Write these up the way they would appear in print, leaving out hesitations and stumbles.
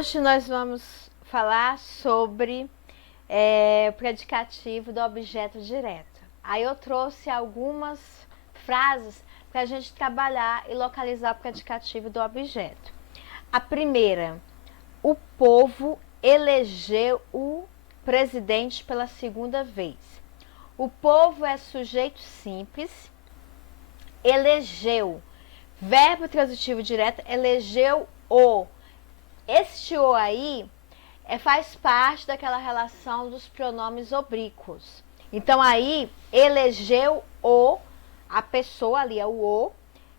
Hoje nós vamos falar sobre o predicativo do objeto direto. Aí eu trouxe algumas frases para a gente trabalhar e localizar o predicativo do objeto. A primeira, o povo elegeu o presidente pela segunda vez. O povo é sujeito simples, elegeu. Verbo transitivo direto, elegeu o. Este o aí faz parte daquela relação dos pronomes oblíquos. Então aí, elegeu o, a pessoa ali, é o,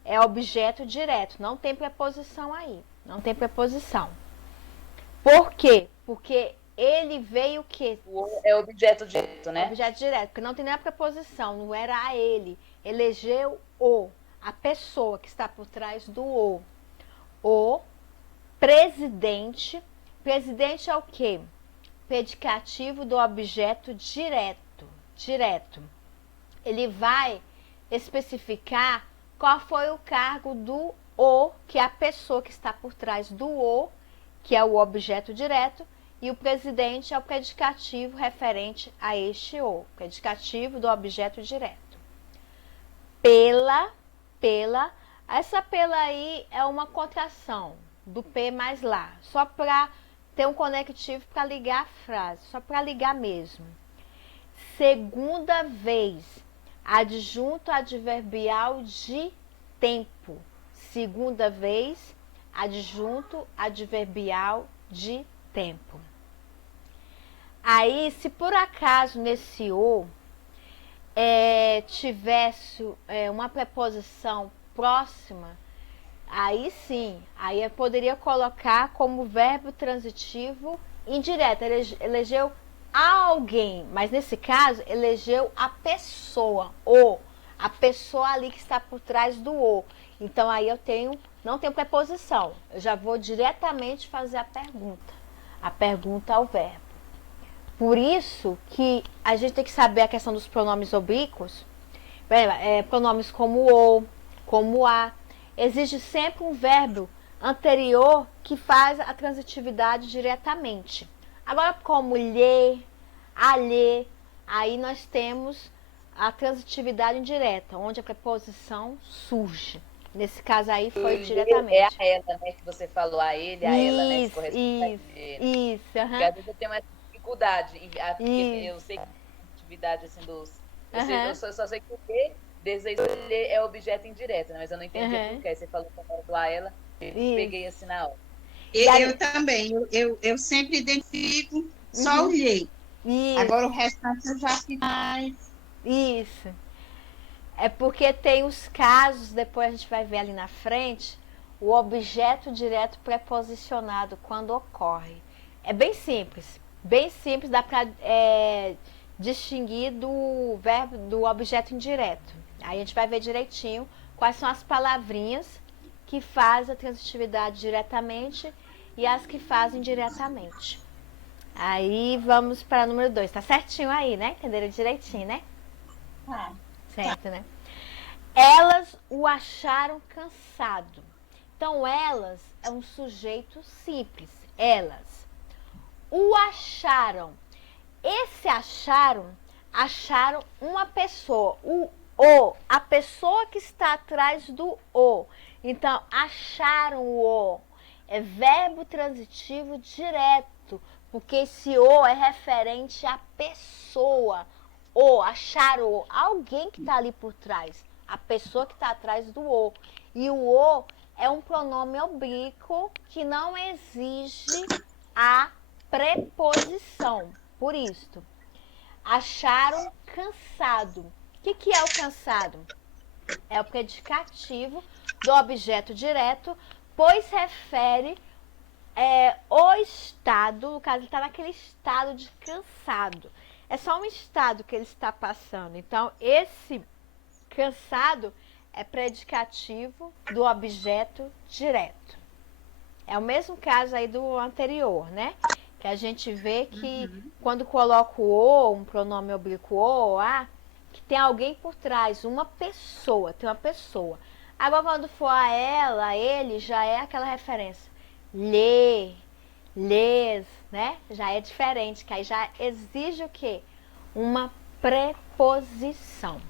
é objeto direto. Não tem preposição aí. Não tem preposição. Por quê? Porque ele veio o quê? O é objeto direto, né? Objeto direto, porque não tem nem a preposição, não era a ele. Elegeu o, a pessoa que está por trás do o. O presidente. Presidente é o quê? Predicativo do objeto direto. Direto. Ele vai especificar qual foi o cargo do o, que é a pessoa que está por trás do o, que é o objeto direto, e o presidente é o predicativo referente a este o, predicativo do objeto direto. Pela, essa pela aí é uma contração do P mais lá, só para ter um conectivo para ligar a frase, só para ligar mesmo. Segunda vez, adjunto adverbial de tempo. Segunda vez, adjunto adverbial de tempo. Aí, se por acaso nesse o tivesse uma preposição próxima, aí sim, aí eu poderia colocar como verbo transitivo indireto. Elegeu alguém, mas nesse caso, elegeu a pessoa, a pessoa ali que está por trás do o. Então aí eu não tenho preposição, eu já vou diretamente fazer a pergunta ao verbo. Por isso que a gente tem que saber a questão dos pronomes oblíquos, pronomes como o, como a. Existe sempre um verbo anterior que faz a transitividade diretamente. Agora, como lhe, alhe, aí nós temos a transitividade indireta, onde a preposição surge. Nesse caso aí foi diretamente. É a ela, né? Que você falou, a ele, a ela, né? Se corresponde isso. Porque às vezes eu tenho essa dificuldade, porque eu sei que a atividade assim dos. Eu só sei que o que desejo é objeto indireto, né? Mas eu não entendi por quê. Você falou do a ela, eu peguei assim na hora. Eu também, eu sempre identifico só o lhe. Agora o restante eu já fiz mais. Isso. É porque tem os casos, depois a gente vai ver ali na frente, o objeto direto preposicionado quando ocorre. É bem simples, dá para distinguir do verbo do objeto indireto. Aí a gente vai ver direitinho quais são as palavrinhas que fazem a transitividade diretamente e as que fazem diretamente. Aí vamos para o número 2. Tá certinho aí, né? Entenderam direitinho, né? Certo, né? Elas o acharam cansado. Então, elas é um sujeito simples. Elas o acharam. Esse acharam uma pessoa. A pessoa que está atrás do o. Então, acharam o. É verbo transitivo direto, porque esse o é referente à pessoa. Acharam alguém que está ali por trás, a pessoa que está atrás do o. E o o é um pronome oblíquo que não exige a preposição. Por isso, acharam cansado. O que é o cansado? É o predicativo do objeto direto, pois refere o estado, no caso ele está naquele estado de cansado. É só um estado que ele está passando. Então, esse cansado é predicativo do objeto direto. É o mesmo caso aí do anterior, né? Que a gente vê que quando coloca o o, um pronome oblíquo o, a, que tem alguém por trás, uma pessoa, tem uma pessoa. Agora, quando for a ela, a ele, já é aquela referência. Lê, lês, né? Já é diferente, que aí já exige o quê? Uma preposição.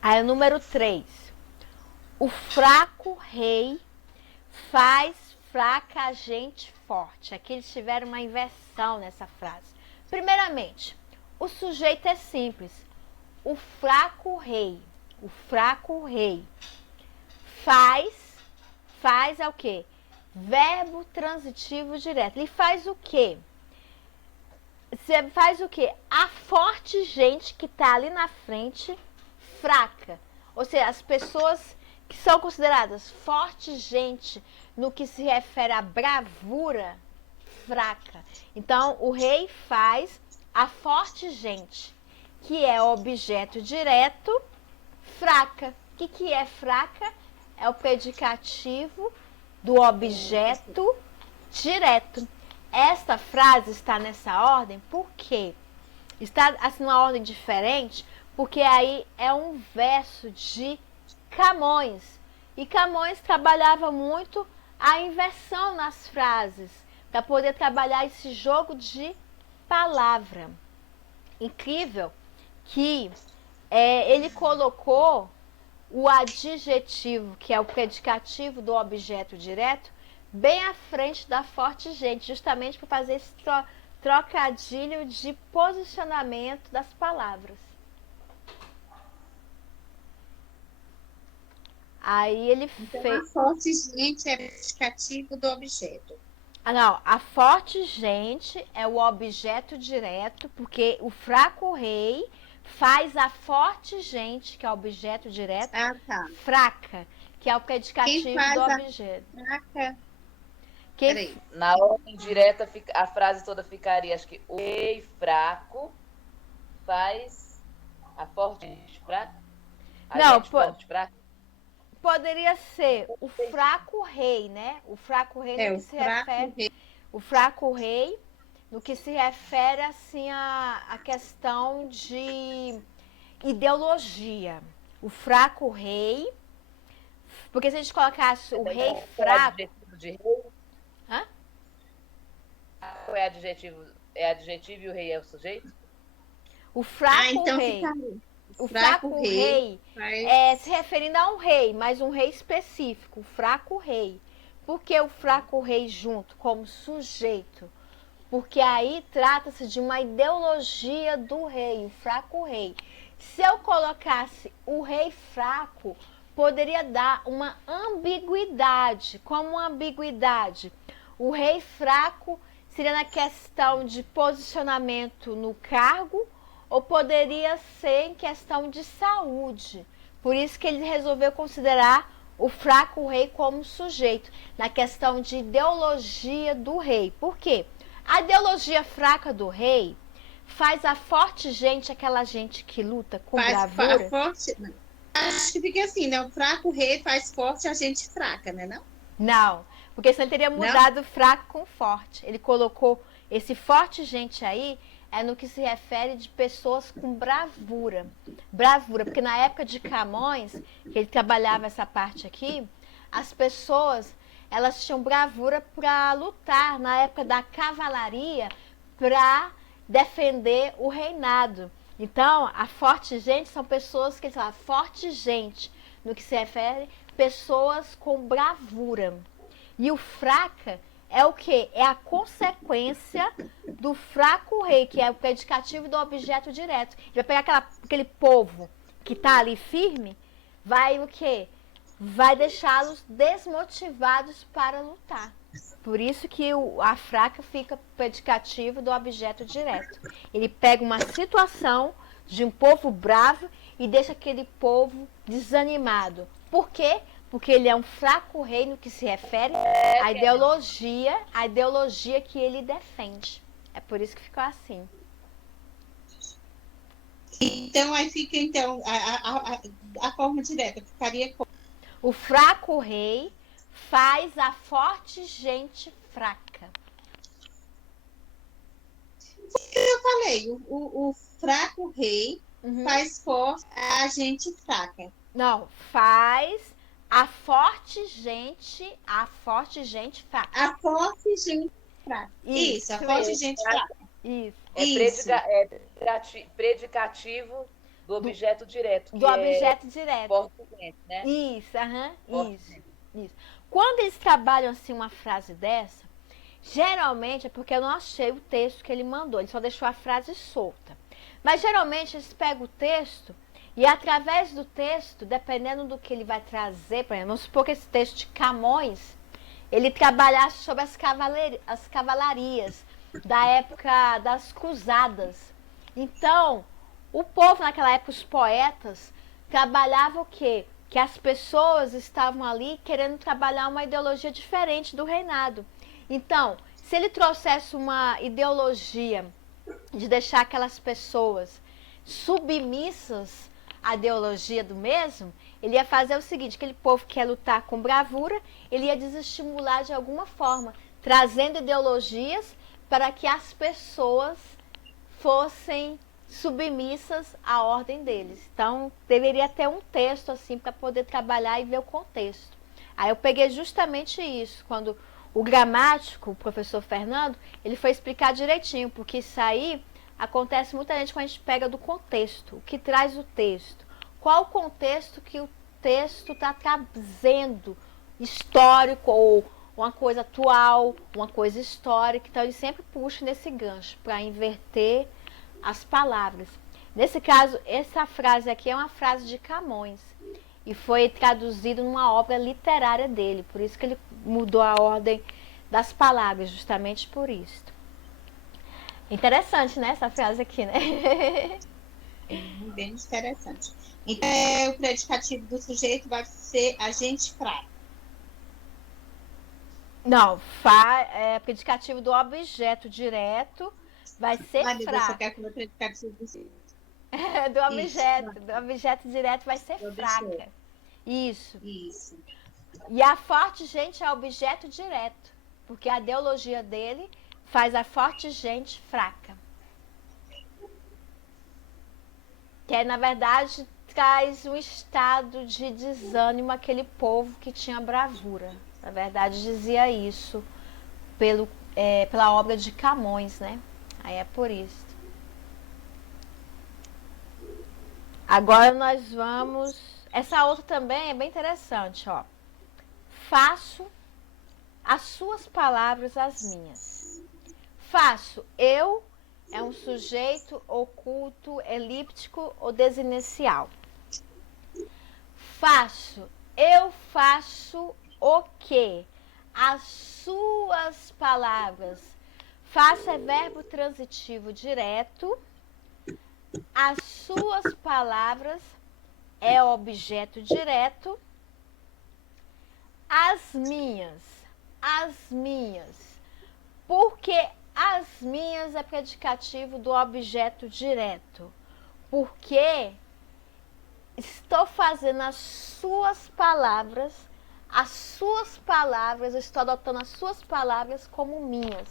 Aí o número 3. O fraco rei faz fraca a gente forte. Aqui eles tiveram uma inversão nessa frase. Primeiramente, o sujeito é simples. O fraco rei faz é o quê? Verbo transitivo direto. Ele faz o quê? Você faz o quê? A forte gente que está ali na frente, fraca. Ou seja, as pessoas que são consideradas forte gente no que se refere à bravura, fraca. Então, o rei faz a forte gente, que é objeto direto, fraca. O que é fraca? É o predicativo do objeto direto. Esta frase está nessa ordem porque está assim numa ordem diferente, porque aí é um verso de Camões. E Camões trabalhava muito a inversão nas frases, para poder trabalhar esse jogo de palavra. Incrível que ele colocou o adjetivo, que é o predicativo do objeto direto, bem à frente da forte gente, justamente para fazer esse trocadilho de posicionamento das palavras. Aí ele então, fez. A forte gente é predicativo do objeto. Não, a forte gente é o objeto direto, porque o fraco rei faz a forte gente, que é o objeto direto, fraca, que é o predicativo do objeto. Fraca. Na ordem direta, a frase toda ficaria, acho que o rei fraco faz a forte gente fraca? Não, forte fraca? Poderia ser o fraco rei, né? O fraco rei no que se refere. O fraco rei, no que se refere assim a questão de ideologia. O fraco rei, porque se a gente colocasse o rei fraco. De rei? Hã? Qual é adjetivo? É adjetivo e o rei é o sujeito? O fraco então rei. O fraco rei se referindo a um rei, mas um rei específico, o fraco rei. Por que o fraco rei junto, como sujeito? Porque aí trata-se de uma ideologia do rei, o fraco rei. Se eu colocasse o rei fraco, poderia dar uma ambiguidade. Como uma ambiguidade? O rei fraco seria na questão de posicionamento no cargo, ou poderia ser em questão de saúde. Por isso que ele resolveu considerar o fraco rei como sujeito, na questão de ideologia do rei. Por quê? A ideologia fraca do rei faz a forte gente, aquela gente que luta com bravura. Acho que fica assim, né? O fraco rei faz forte a gente fraca, né? Não, porque senão ele teria mudado fraco com forte. Ele colocou esse forte gente aí no que se refere de pessoas com bravura. Bravura, porque na época de Camões, que ele trabalhava essa parte aqui, as pessoas, elas tinham bravura para lutar na época da cavalaria para defender o reinado. Então, a forte gente são pessoas que, forte gente, no que se refere, pessoas com bravura. E o fraca é o quê? É a consequência do fraco rei, que é o predicativo do objeto direto. Ele vai pegar aquele povo que está ali firme, vai o quê? Vai deixá-los desmotivados para lutar. Por isso que a fraca fica predicativo do objeto direto. Ele pega uma situação de um povo bravo e deixa aquele povo desanimado. Por quê? Porque ele é um fraco rei no que se refere à ideologia que ele defende. É por isso que ficou assim. Então, aí fica a forma direta, ficaria como? O fraco rei faz a forte gente fraca. Eu falei, o fraco rei faz forte a gente fraca. Não, faz A forte gente fraca. A forte gente fraca. Isso, a forte gente fraca. Isso. Predicativo do objeto direto. Do objeto direto. Forte gente, né? Isso, isso. Quando eles trabalham assim uma frase dessa, geralmente é porque eu não achei o texto que ele mandou, ele só deixou a frase solta. Mas geralmente eles pegam o texto e através do texto, dependendo do que ele vai trazer, por exemplo, vamos supor que esse texto de Camões, ele trabalhasse sobre as cavalarias da época das cruzadas. Então, o povo naquela época, os poetas, trabalhavam o quê? Que as pessoas estavam ali querendo trabalhar uma ideologia diferente do reinado. Então, se ele trouxesse uma ideologia de deixar aquelas pessoas submissas à ideologia do mesmo, ele ia fazer o seguinte, aquele povo que quer lutar com bravura, ele ia desestimular de alguma forma, trazendo ideologias para que as pessoas fossem submissas à ordem deles. Então, deveria ter um texto assim para poder trabalhar e ver o contexto. Aí eu peguei justamente isso, quando o gramático, o professor Fernando, ele foi explicar direitinho, porque isso aí acontece muita gente quando a gente pega do contexto, o que traz o texto. Qual o contexto que o texto está trazendo, histórico ou uma coisa atual, uma coisa histórica. Então ele sempre puxa nesse gancho para inverter as palavras. Nesse caso, essa frase aqui é uma frase de Camões e foi traduzido numa obra literária dele, por isso que ele mudou a ordem das palavras, justamente por isso. Interessante, né, essa frase aqui, né? Bem interessante. Então, o predicativo do sujeito vai ser agente fraco. Não, predicativo do objeto direto vai ser fraco. Você quer que o predicativo do sujeito? Do objeto direto vai ser fraca. Isso. Isso. E a forte gente é objeto direto, porque a ideologia dele faz a forte gente fraca. Que na verdade traz um estado de desânimo àquele povo que tinha bravura. Na verdade dizia isso pela obra de Camões, né? Aí é por isso. Agora nós vamos... Essa outra também é bem interessante, ó. Faço as suas palavras as minhas. Faço, eu é um sujeito oculto, elíptico ou desinicial. Faço, eu faço o quê? As suas palavras. Faço é verbo transitivo direto. As suas palavras é objeto direto. As minhas. Porque as minhas é predicativo do objeto direto. Porque estou fazendo as suas palavras, eu estou adotando as suas palavras como minhas.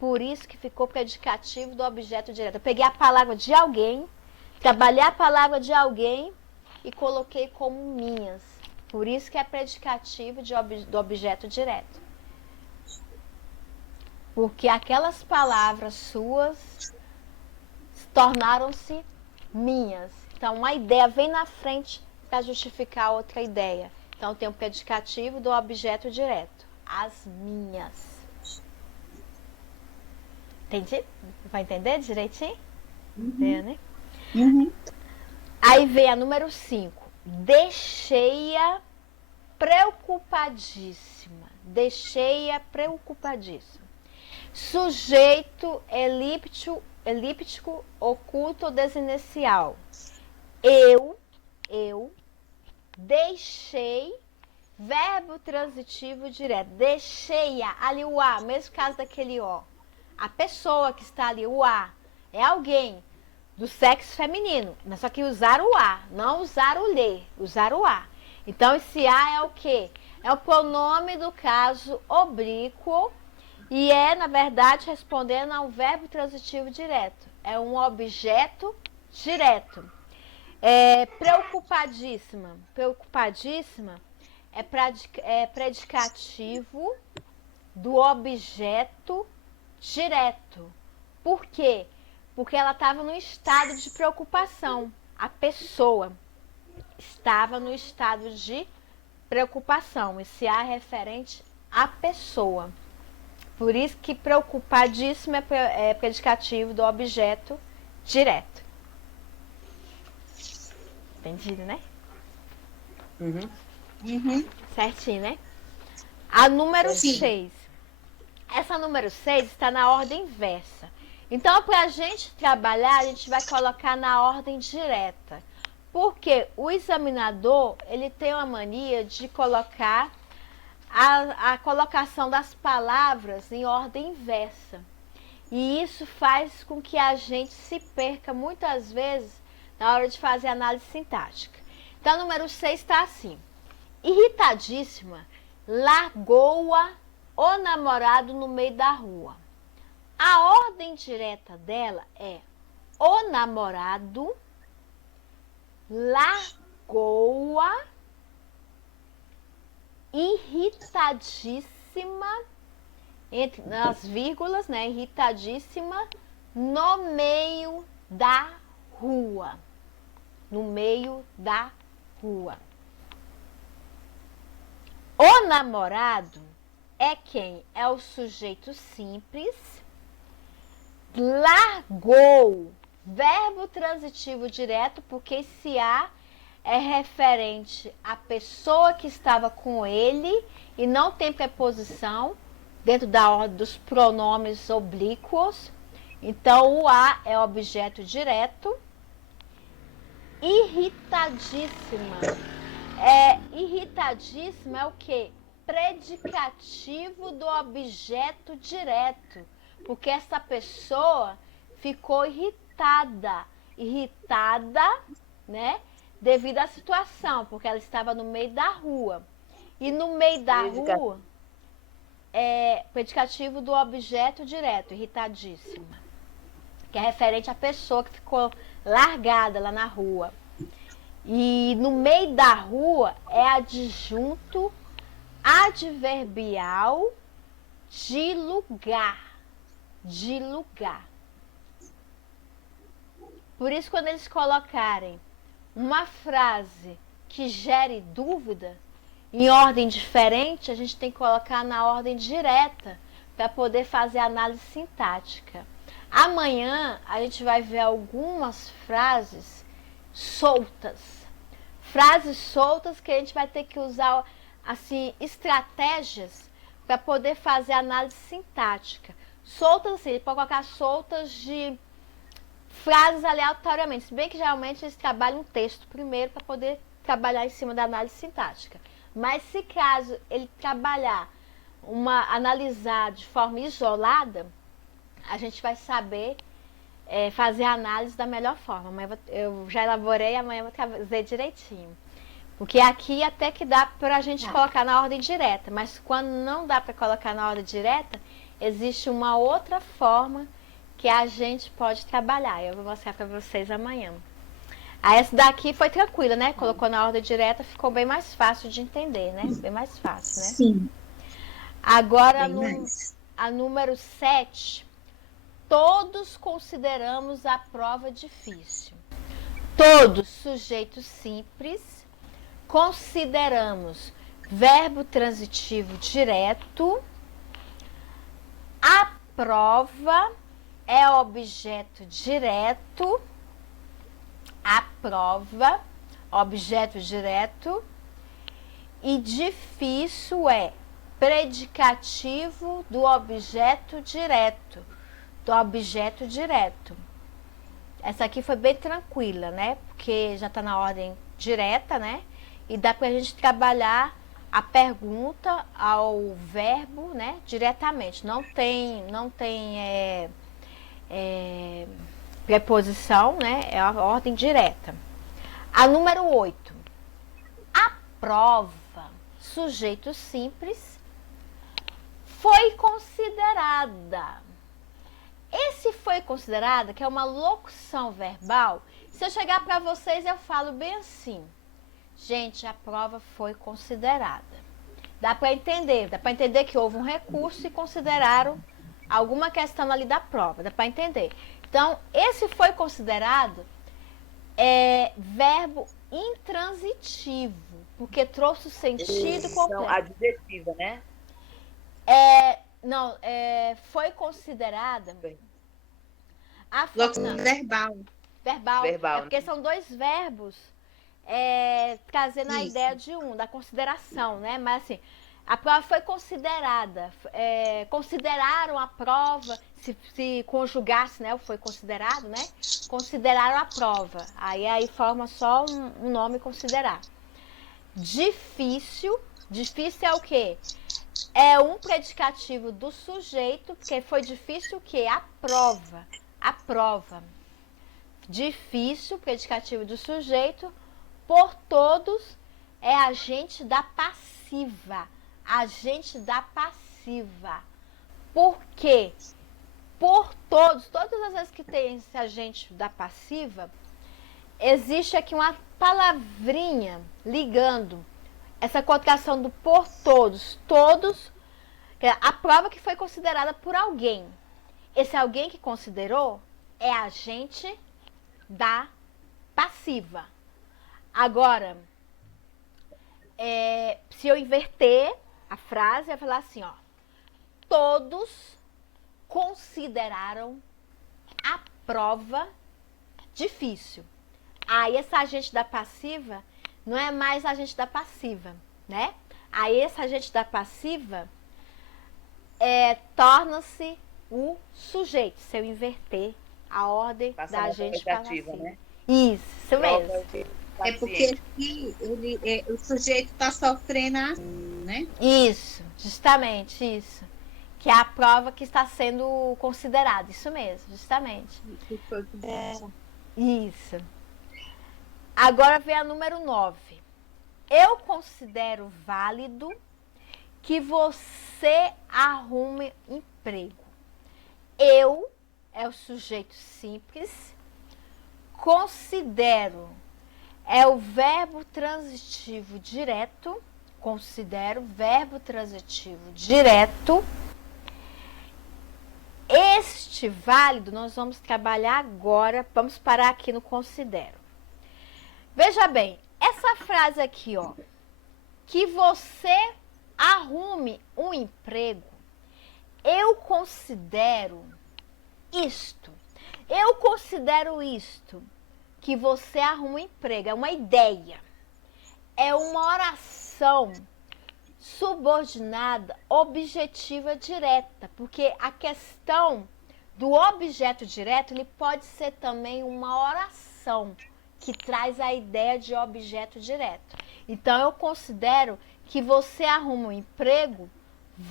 Por isso que ficou predicativo do objeto direto. Eu peguei a palavra de alguém, trabalhei a palavra de alguém e coloquei como minhas. Por isso que é predicativo do objeto direto. Porque aquelas palavras suas tornaram-se minhas. Então, uma ideia vem na frente para justificar outra ideia. Então, tem o predicativo do objeto direto. As minhas. Entendi? Vai entender direitinho? É, né? Aí vem a número 5. Deixei-a preocupadíssima. Sujeito elíptico, oculto ou desinicial. Eu deixei, verbo transitivo direto. Deixei-a, ali o A, mesmo caso daquele O. A pessoa que está ali, o A, é alguém do sexo feminino, mas só que usar o A, não usar o lhe, usar o A. Então, esse A é o quê? É o pronome do caso oblíquo e é, na verdade, respondendo a um verbo transitivo direto. É um objeto direto. Preocupadíssima é predicativo do objeto direto. Por quê? Porque ela estava num estado de preocupação. A pessoa estava no estado de preocupação. Esse A é referente à pessoa. Por isso que preocupadíssimo é predicativo do objeto direto. Entendido, né? Certinho, né? A número 6. Essa número 6 está na ordem inversa. Então, para a gente trabalhar, a gente vai colocar na ordem direta. Porque o examinador, ele tem uma mania de colocar a colocação das palavras em ordem inversa. E isso faz com que a gente se perca muitas vezes na hora de fazer análise sintática. Então, o número 6 está assim. Irritadíssima, largou-a o namorado no meio da rua. A ordem direta dela é: o namorado largou-a, irritadíssima, nas vírgulas, né? Irritadíssima, no meio da rua. No meio da rua. O namorado é quem? É o sujeito simples. Largou, verbo transitivo direto, porque esse A é referente à pessoa que estava com ele e não tem preposição dentro da ordem dos pronomes oblíquos. Então, o A é objeto direto. Irritadíssima. Irritadíssima é o quê? Predicativo do objeto direto. Porque essa pessoa ficou irritada, né? Devido à situação, porque ela estava no meio da rua. E no meio da rua é predicativo do objeto direto, irritadíssima. Que é referente à pessoa que ficou largada lá na rua. E no meio da rua é adjunto adverbial de lugar. De lugar. Por isso, quando eles colocarem uma frase que gere dúvida em ordem diferente, a gente tem que colocar na ordem direta para poder fazer a análise sintática. Amanhã a gente vai ver algumas frases soltas. Frases soltas que a gente vai ter que usar assim estratégias para poder fazer a análise sintática. Soltas assim, ele pode colocar soltas de frases aleatoriamente, se bem que geralmente eles trabalham um texto primeiro para poder trabalhar em cima da análise sintática. Mas se caso ele trabalhar analisar de forma isolada, a gente vai saber fazer a análise da melhor forma. Amanhã eu já elaborei, amanhã eu vou trazer direitinho. Porque aqui até que dá para a gente colocar na ordem direta, mas quando não dá para colocar na ordem direta, existe uma outra forma que a gente pode trabalhar. Eu vou mostrar para vocês amanhã. Essa daqui foi tranquila, né? Colocou na ordem direta, ficou bem mais fácil de entender, né? Bem mais fácil, né? Sim. Agora, a número 7, todos consideramos a prova difícil. Todos, sujeito simples, consideramos verbo transitivo direto. A prova é objeto direto. A prova, objeto direto. E difícil é predicativo do objeto direto. Do objeto direto. Essa aqui foi bem tranquila, né? Porque já está na ordem direta, né? E dá pra gente trabalhar a pergunta ao verbo, né? Diretamente. Não tem preposição, né? É a ordem direta. A número 8. A prova, sujeito simples, foi considerada. Esse foi considerada, que é uma locução verbal. Se eu chegar para vocês, eu falo bem assim. Gente, a prova foi considerada. Dá para entender que houve um recurso e consideraram alguma questão ali da prova, dá para entender. Então, esse foi considerado verbo intransitivo, porque trouxe o sentido completo. Adjetiva, né? Foi considerada verbal. Verbal, Verbal, porque são dois verbos trazendo a ideia de da consideração, né? Mas assim, a prova foi considerada, consideraram a prova, se conjugasse, né? Foi considerado, né? Consideraram a prova. Aí forma só um nome considerar. Difícil é o quê? É um predicativo do sujeito, porque foi difícil o quê? A prova. Difícil, predicativo do sujeito, por todos é agente da passiva. Agente da passiva. Por quê? Por todas as vezes que tem esse agente da passiva, existe aqui uma palavrinha ligando essa contração do por todos. Todos, a prova que foi considerada por alguém. Esse alguém que considerou é agente da passiva. Agora, se eu inverter a frase, eu vou falar assim, ó. Todos consideraram a prova difícil. Aí esse agente da passiva não é mais agente da passiva, né? Aí esse agente da passiva torna-se o sujeito, se eu inverter a ordem da agente passiva. Né? Isso mesmo. É porque aqui o sujeito está sofrendo a ação, né? Isso, justamente isso. Que é a prova que está sendo considerada. Isso mesmo, justamente. Isso. Agora vem a número 9. Eu considero válido que você arrume emprego. Eu é o sujeito simples. Considero é o verbo transitivo direto. Considero verbo transitivo direto. Este válido nós vamos trabalhar agora. Vamos parar aqui no considero. Veja bem, essa frase aqui, ó. Que você arrume um emprego. Eu considero isto. Eu considero isto. Que você arruma um emprego. É uma ideia. É uma oração subordinada, objetiva, direta. Porque a questão do objeto direto, ele pode ser também uma oração que traz a ideia de objeto direto. Então, eu considero que você arruma um emprego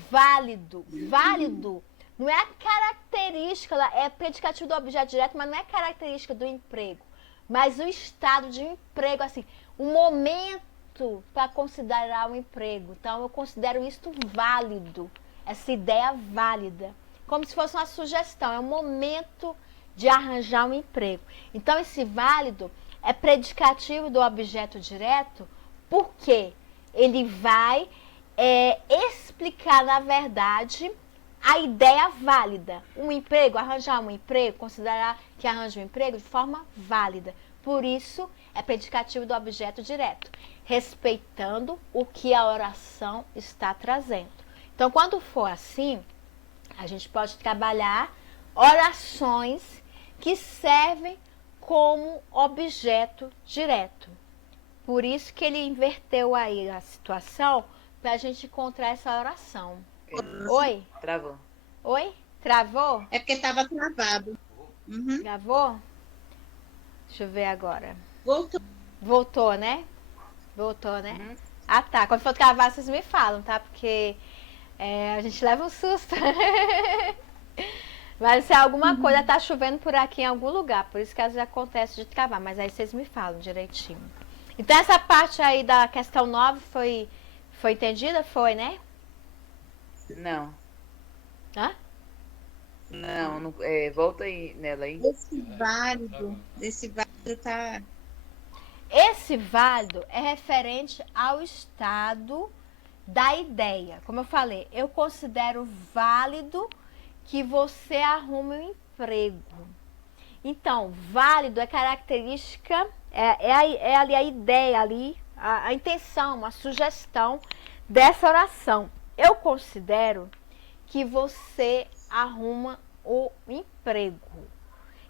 válido. Válido não é a característica, é predicativo do objeto direto, mas não é característica do emprego. Mas o estado de um emprego, assim, o momento para considerar um emprego. Então, eu considero isto válido, essa ideia válida. Como se fosse uma sugestão, é um momento de arranjar um emprego. Então, esse válido é predicativo do objeto direto, porque ele vai explicar, na verdade, a ideia válida. Um emprego, arranjar um emprego, considerar que arranja um emprego de forma válida. Por isso, é predicativo do objeto direto, respeitando o que a oração está trazendo. Então, quando for assim, a gente pode trabalhar orações que servem como objeto direto. Por isso que ele inverteu aí a situação para a gente encontrar essa oração. Oi? Travou. Oi? Travou? É porque estava travado. Uhum. Travou? Deixa eu ver agora. Voltou. Voltou, né? Voltou, né? Uhum. Ah, tá. Quando for travar, vocês me falam, tá? Porque a gente leva um susto. Mas se alguma coisa tá chovendo por aqui em algum lugar, por isso que às vezes acontece de travar, mas aí vocês me falam direitinho. Então essa parte aí da questão 9 foi entendida? Foi, né? Não. Hã? Não, volta aí nela aí. Esse válido tá... esse válido é referente ao estado da ideia. Como eu falei, eu considero válido que você arrume um emprego. Então, válido é característica, é ali a ideia, ali, a intenção, a sugestão dessa oração. Eu considero que você arruma o emprego.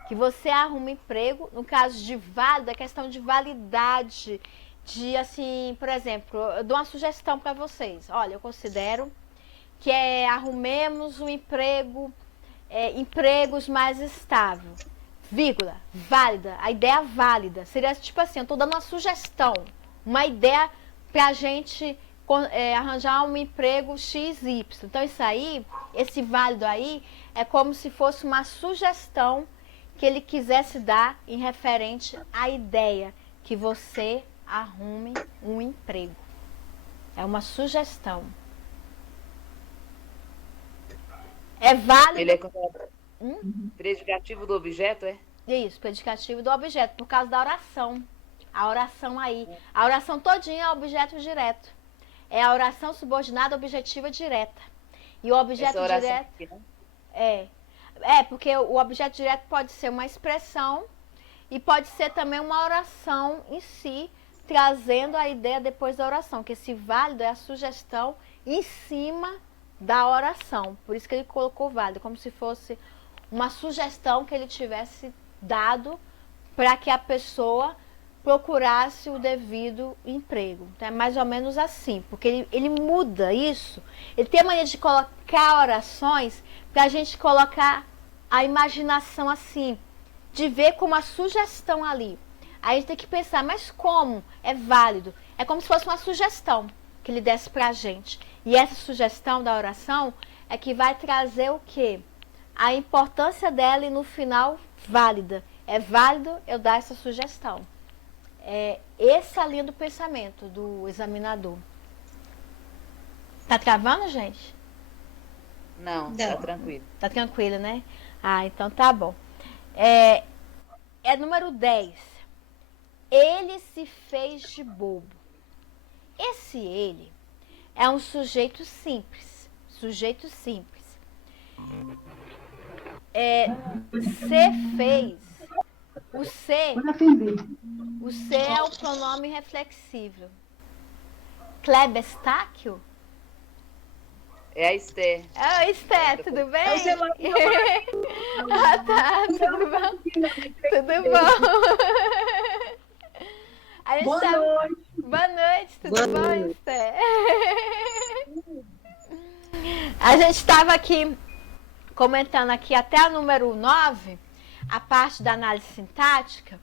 Que você arruma emprego, no caso de válido, é questão de validade, de assim, por exemplo, eu dou uma sugestão para vocês. Olha, eu considero que arrumemos um emprego, empregos mais estáveis. Vírgula, válida, a ideia válida. Seria tipo assim, eu estou dando uma sugestão, uma ideia para a gente arranjar um emprego XY. Então isso aí, esse válido aí, é como se fosse uma sugestão que ele quisesse dar em referente à ideia que você arrume um emprego. É uma sugestão. É válido. Ele é predicativo do objeto, é? Isso, predicativo do objeto, por causa da oração. A oração aí. A oração todinha é objeto direto. É a oração subordinada objetiva direta. E o objeto direto. Aqui, né? Porque o objeto direto pode ser uma expressão e pode ser também uma oração em si, trazendo a ideia depois da oração, que esse válido é a sugestão em cima da oração. Por isso que ele colocou válido, como se fosse uma sugestão que ele tivesse dado para que a pessoa procurasse o devido emprego. Então, é mais ou menos assim, porque ele muda isso. Ele tem a mania de colocar orações para a gente colocar a imaginação assim, de ver como a sugestão ali. Aí a gente tem que pensar, mas como é válido? É como se fosse uma sugestão que ele desse para a gente. E essa sugestão da oração é que vai trazer o quê? A importância dela e no final, válida. É válido eu dar essa sugestão. Essa é a linha do pensamento do examinador. Tá travando, gente? Não, tá tranquilo. Tá tranquilo, né? Ah, então tá bom. Número 10. Ele se fez de bobo. Esse ele é um sujeito simples. Sujeito simples. Se fez. O se é o pronome reflexivo. Kleber Estáquio? É a Esther. Ah, Esther, tudo bem? Ah, tá, tudo bom? Tudo bom? Boa noite, tudo bom, Esther? A gente estava aqui comentando aqui até a número 9, a parte da análise sintática.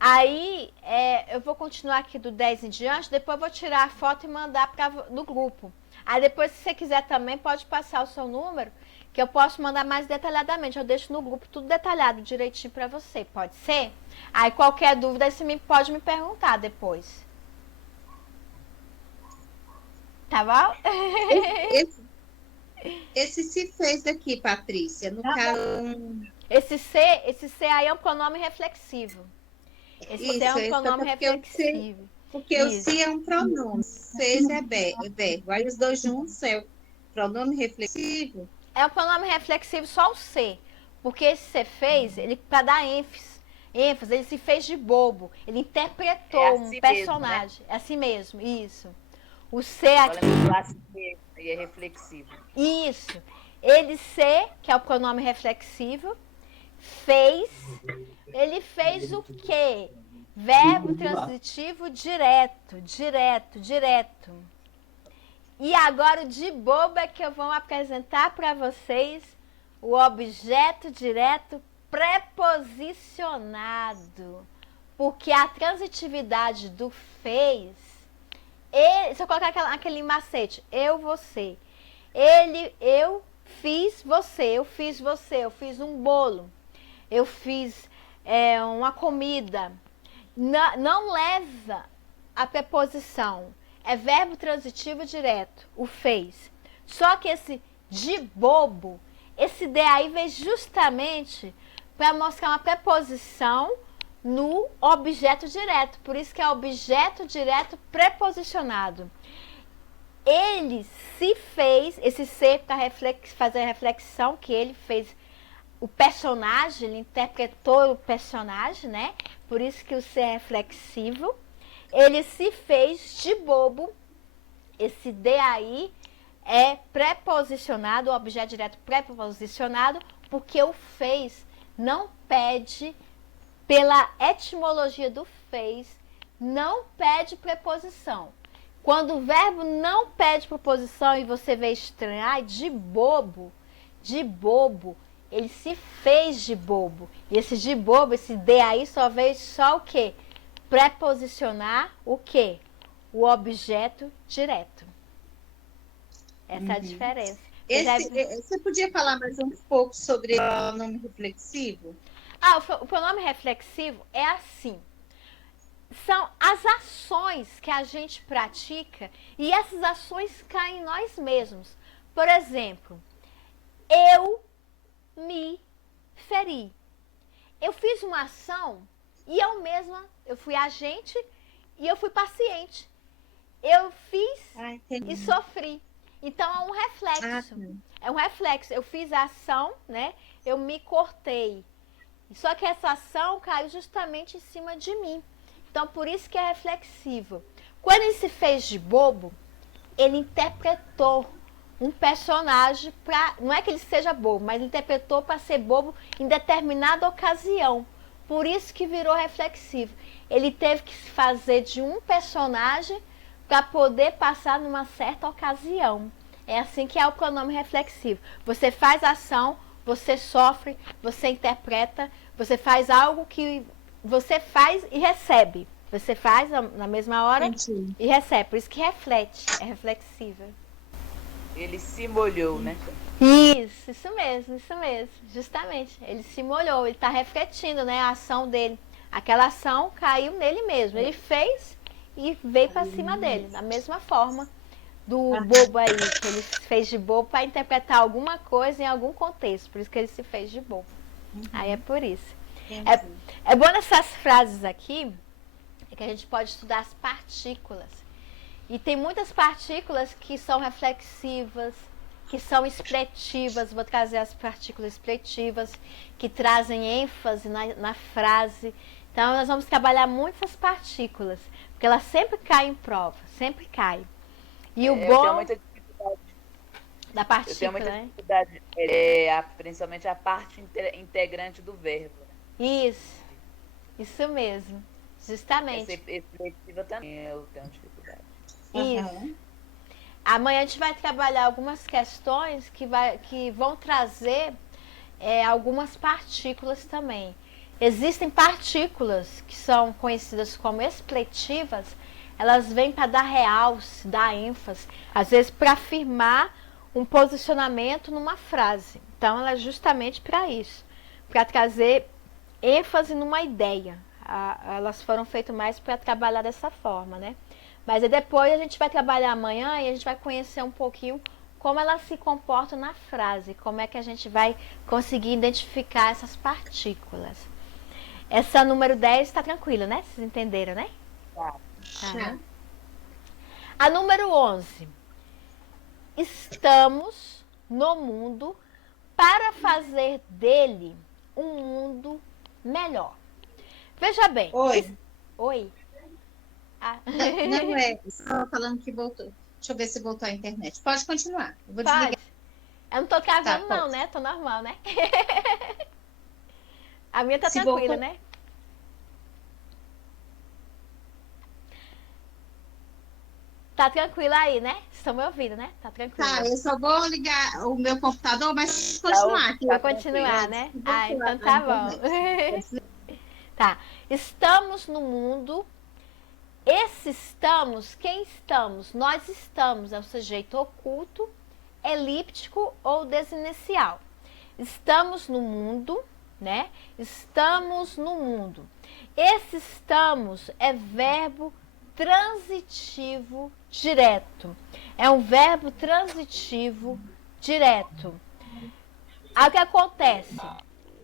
Aí, eu vou continuar aqui do 10 em diante, depois eu vou tirar a foto e mandar no grupo. Aí depois, se você quiser também, pode passar o seu número, que eu posso mandar mais detalhadamente. Eu deixo no grupo tudo detalhado, direitinho para você, pode ser? Aí qualquer dúvida, você pode me perguntar depois. Tá bom? Esse se fez aqui, Patrícia, no caso... Esse C aí é um pronome reflexivo. Esse é um pronome reflexivo. Porque o se é um pronome, fez é verbo. Aí os dois juntos é o pronome reflexivo. É um pronome reflexivo só o se. Porque esse se fez, ele para dar ênfase, ele se fez de bobo. Ele interpretou um personagem. Mesmo, né? É assim mesmo, isso. O se aqui... E é reflexivo. Isso. Ele se, que é o pronome reflexivo, fez. Ele fez o quê? Verbo transitivo direto. E agora o de bobo é que eu vou apresentar para vocês o objeto direto preposicionado. Porque a transitividade do fez, se eu colocar aquele macete, você. Eu fiz você, eu fiz um bolo, eu fiz uma comida. Não leva a preposição. É verbo transitivo direto, o fez. Só que esse de bobo, esse de aí vem justamente para mostrar uma preposição no objeto direto. Por isso que é objeto direto preposicionado. Ele se fez, esse ser para fazer a reflexão que ele fez o personagem, ele interpretou o personagem, né? Por isso que o ser é reflexivo. Ele se fez de bobo. Esse de aí é preposicionado, o objeto direto preposicionado, porque o fez não pede, pela etimologia do fez, não pede preposição. Quando o verbo não pede preposição e você vê estranhar, de bobo, ele se fez de bobo. E esse de bobo, esse de aí só veio só o quê? Preposicionar o quê? O objeto direto. Essa é a diferença. Você podia falar mais um pouco sobre o pronome reflexivo? O pronome reflexivo é assim. São as ações que a gente pratica e essas ações caem em nós mesmos. Por exemplo, eu me feri. Eu fiz uma ação e eu fui agente e eu fui paciente. Eu fiz e sofri. Então é um reflexo. É um reflexo. Eu fiz a ação, né? Eu me cortei. Só que essa ação caiu justamente em cima de mim. Então, por isso que é reflexivo. Quando ele se fez de bobo, ele interpretou um personagem para... Não é que ele seja bobo, mas ele interpretou para ser bobo em determinada ocasião. Por isso que virou reflexivo. Ele teve que se fazer de um personagem para poder passar numa certa ocasião. É assim que é o pronome reflexivo. Você faz ação, você sofre, você interpreta, você faz algo que... Você faz e recebe. Você faz na mesma hora e recebe. Por isso que reflete, é reflexível. Ele se molhou, né? Isso mesmo. Justamente. Ele se molhou, ele está refletindo, né, a ação dele. Aquela ação caiu nele mesmo. Ele fez e veio para cima dele. Da mesma forma do bobo aí, que ele fez de bobo para interpretar alguma coisa em algum contexto. Por isso que ele se fez de bobo. Aí é por isso. É bom nessas frases aqui que a gente pode estudar as partículas. E tem muitas partículas que são reflexivas, que são expletivas. Vou trazer as partículas expletivas, que trazem ênfase na frase. Então, nós vamos trabalhar muito essas partículas, porque elas sempre caem em prova, sempre caem. E o bom... Eu tenho muita dificuldade. Da partícula, eu tenho muita né? dificuldade, principalmente a parte integrante do verbo. Isso mesmo, justamente. Expletiva também eu tenho dificuldade. Isso. Amanhã a gente vai trabalhar algumas questões que vão trazer algumas partículas também. Existem partículas que são conhecidas como expletivas, elas vêm para dar realce, dar ênfase, às vezes para afirmar um posicionamento numa frase. Então, ela é justamente para isso, para trazer ênfase numa ideia. Elas foram feitas mais para trabalhar dessa forma, né? Mas depois a gente vai trabalhar amanhã e a gente vai conhecer um pouquinho como elas se comportam na frase, como é que a gente vai conseguir identificar essas partículas. Essa número 10 está tranquila, né? Vocês entenderam, né? Tá. A número 11. Estamos no mundo para fazer dele um mundo melhor. Veja bem. Oi. Não é. Estava falando que voltou. Deixa eu ver se voltou a internet. Pode continuar. Eu vou desligar. Eu não tô travando não, né? Tô normal, né? A minha tá tranquila, né? Tá tranquila aí, né? Vocês estão me ouvindo, né? Tá tranquila. Tá, eu só vou ligar o meu computador, mas continuar aqui. Vai continuar, né? Então tá bom. Tá. Estamos no mundo. Esse estamos, quem estamos? Nós estamos, é o sujeito oculto, elíptico ou desinicial. Estamos no mundo, né? Estamos no mundo. Esse estamos é verbo transitivo direto. É um verbo transitivo direto. Aí o que acontece?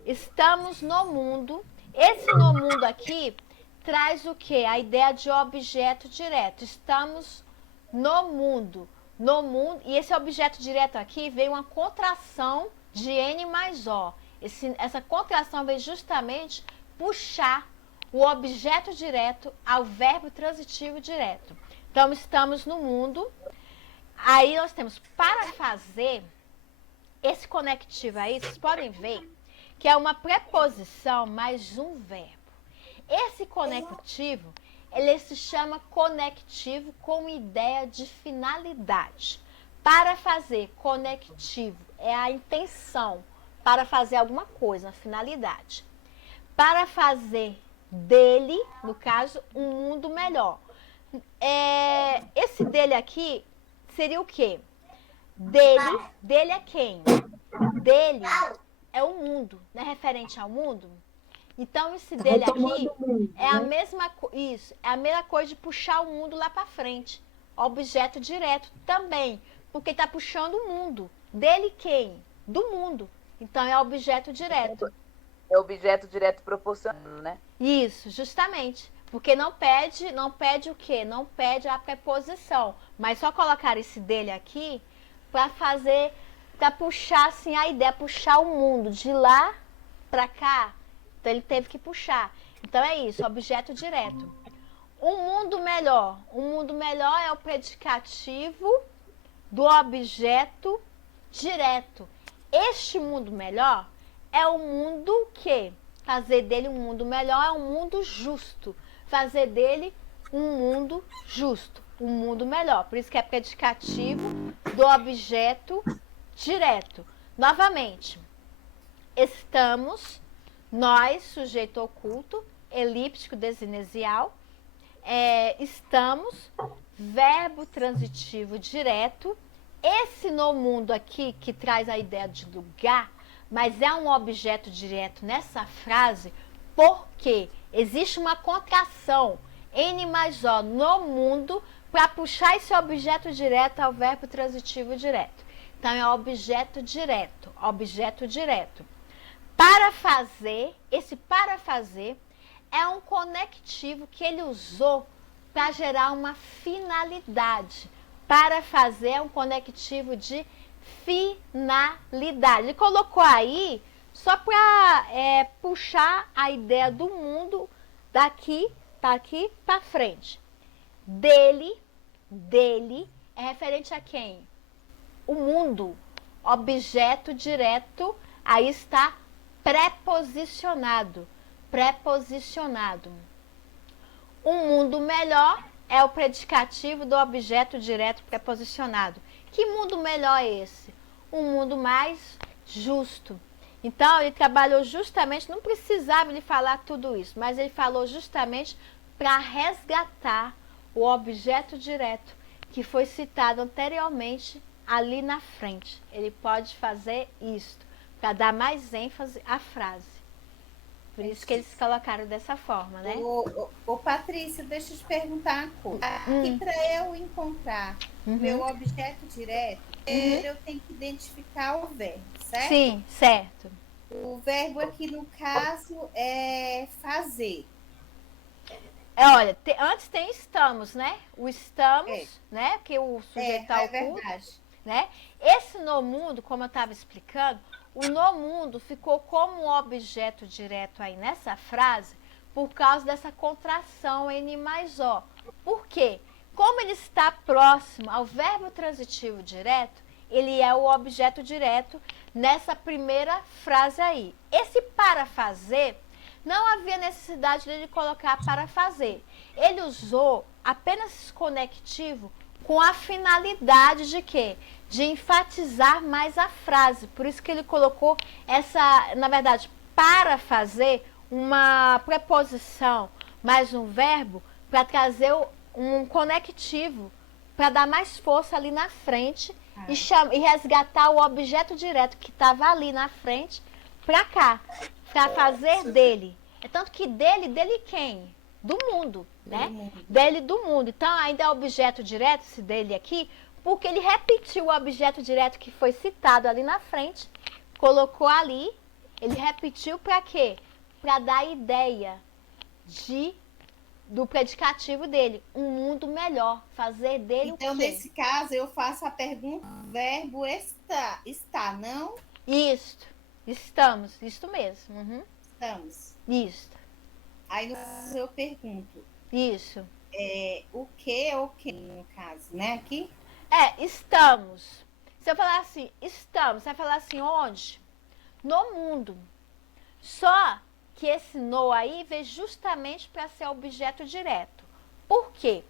Estamos no mundo. Esse no mundo aqui traz o quê? A ideia de objeto direto. Estamos no mundo. No mundo. E esse objeto direto aqui veio uma contração de N mais O. Essa contração veio justamente puxar o objeto direto ao verbo transitivo direto. Então, estamos no mundo. Aí nós temos para fazer, esse conectivo aí, vocês podem ver que é uma preposição mais um verbo. Esse conectivo, ele se chama conectivo com ideia de finalidade. Para fazer, conectivo é a intenção, para fazer alguma coisa, a finalidade. Para fazer dele, no caso, um mundo melhor. Esse dele aqui seria o quê? Dele é quem? Dele é o mundo, né? Referente ao mundo. Então, esse dele aqui é a mesma coisa de puxar o mundo lá para frente. Objeto direto também, porque está puxando o mundo. Dele quem? Do mundo. Então, é objeto direto. É objeto direto proporcional, né? Isso, justamente. Porque não pede o quê? Não pede a preposição. Mas só colocar esse dele aqui para puxar assim a ideia, puxar o mundo de lá para cá. Então ele teve que puxar. Então é isso, objeto direto. Um mundo melhor. Um mundo melhor é o predicativo do objeto direto. Este mundo melhor é o mundo que fazer dele um mundo melhor é um mundo justo. Fazer dele um mundo justo, um mundo melhor. Por isso que é predicativo do objeto direto. Novamente, estamos, nós, sujeito oculto, elíptico desinesial, estamos, verbo transitivo direto. Esse no mundo aqui, que traz a ideia de lugar, mas é um objeto direto nessa frase, porque existe uma contração, N mais O, no mundo, para puxar esse objeto direto ao verbo transitivo direto. Então, é objeto direto, objeto direto. Para fazer, esse para fazer é um conectivo que ele usou para gerar uma finalidade. Para fazer é um conectivo de finalidade. Ele colocou aí só para puxar a ideia do mundo daqui para frente. Dele é referente a quem? O mundo, objeto direto, aí está preposicionado. Preposicionado. Um mundo melhor é o predicativo do objeto direto preposicionado. Que mundo melhor é esse? Um mundo mais justo. Então, ele trabalhou justamente, não precisava ele falar tudo isso, mas ele falou justamente para resgatar o objeto direto que foi citado anteriormente ali na frente. Ele pode fazer isto, para dar mais ênfase à frase. Por isso que eles colocaram dessa forma, né? Ô Patrícia, deixa eu te perguntar uma coisa. E para eu encontrar meu objeto direto, eu tenho que identificar o verbo, certo? Sim, certo. O verbo aqui, no caso, é fazer. Olha, antes tem estamos, né? O estamos, né? Que o sujeito está oculto. É verdade. Né? Esse no mundo, como eu estava explicando, o no mundo ficou como um objeto direto aí nessa frase por causa dessa contração N mais O. Por quê? Como ele está próximo ao verbo transitivo direto, ele é o objeto direto nessa primeira frase aí. Esse para fazer, não havia necessidade dele colocar para fazer. Ele usou apenas esse conectivo com a finalidade de quê? De enfatizar mais a frase. Por isso que ele colocou essa, na verdade, para fazer uma preposição mais um verbo para trazer um conectivo, para dar mais força ali na frente e resgatar o objeto direto que estava ali na frente para cá, para fazer dele. É tanto que dele quem? Do mundo, né? Dele do mundo. Então, ainda é objeto direto, esse dele aqui, porque ele repetiu o objeto direto que foi citado ali na frente, colocou ali, ele repetiu para quê? para dar a ideia do predicativo dele, um mundo melhor, fazer dele então, o quê? nesse caso, eu faço a pergunta, verbo está, não? Isto, estamos, isto mesmo. Uhum. Estamos. Isto. Aí, no caso, eu pergunto. Isso. O que ou quem, no caso, né? Aqui? Estamos. Se eu falar assim, estamos, você vai falar assim, onde? No mundo. Só que esse no aí veio justamente para ser objeto direto. Por quê?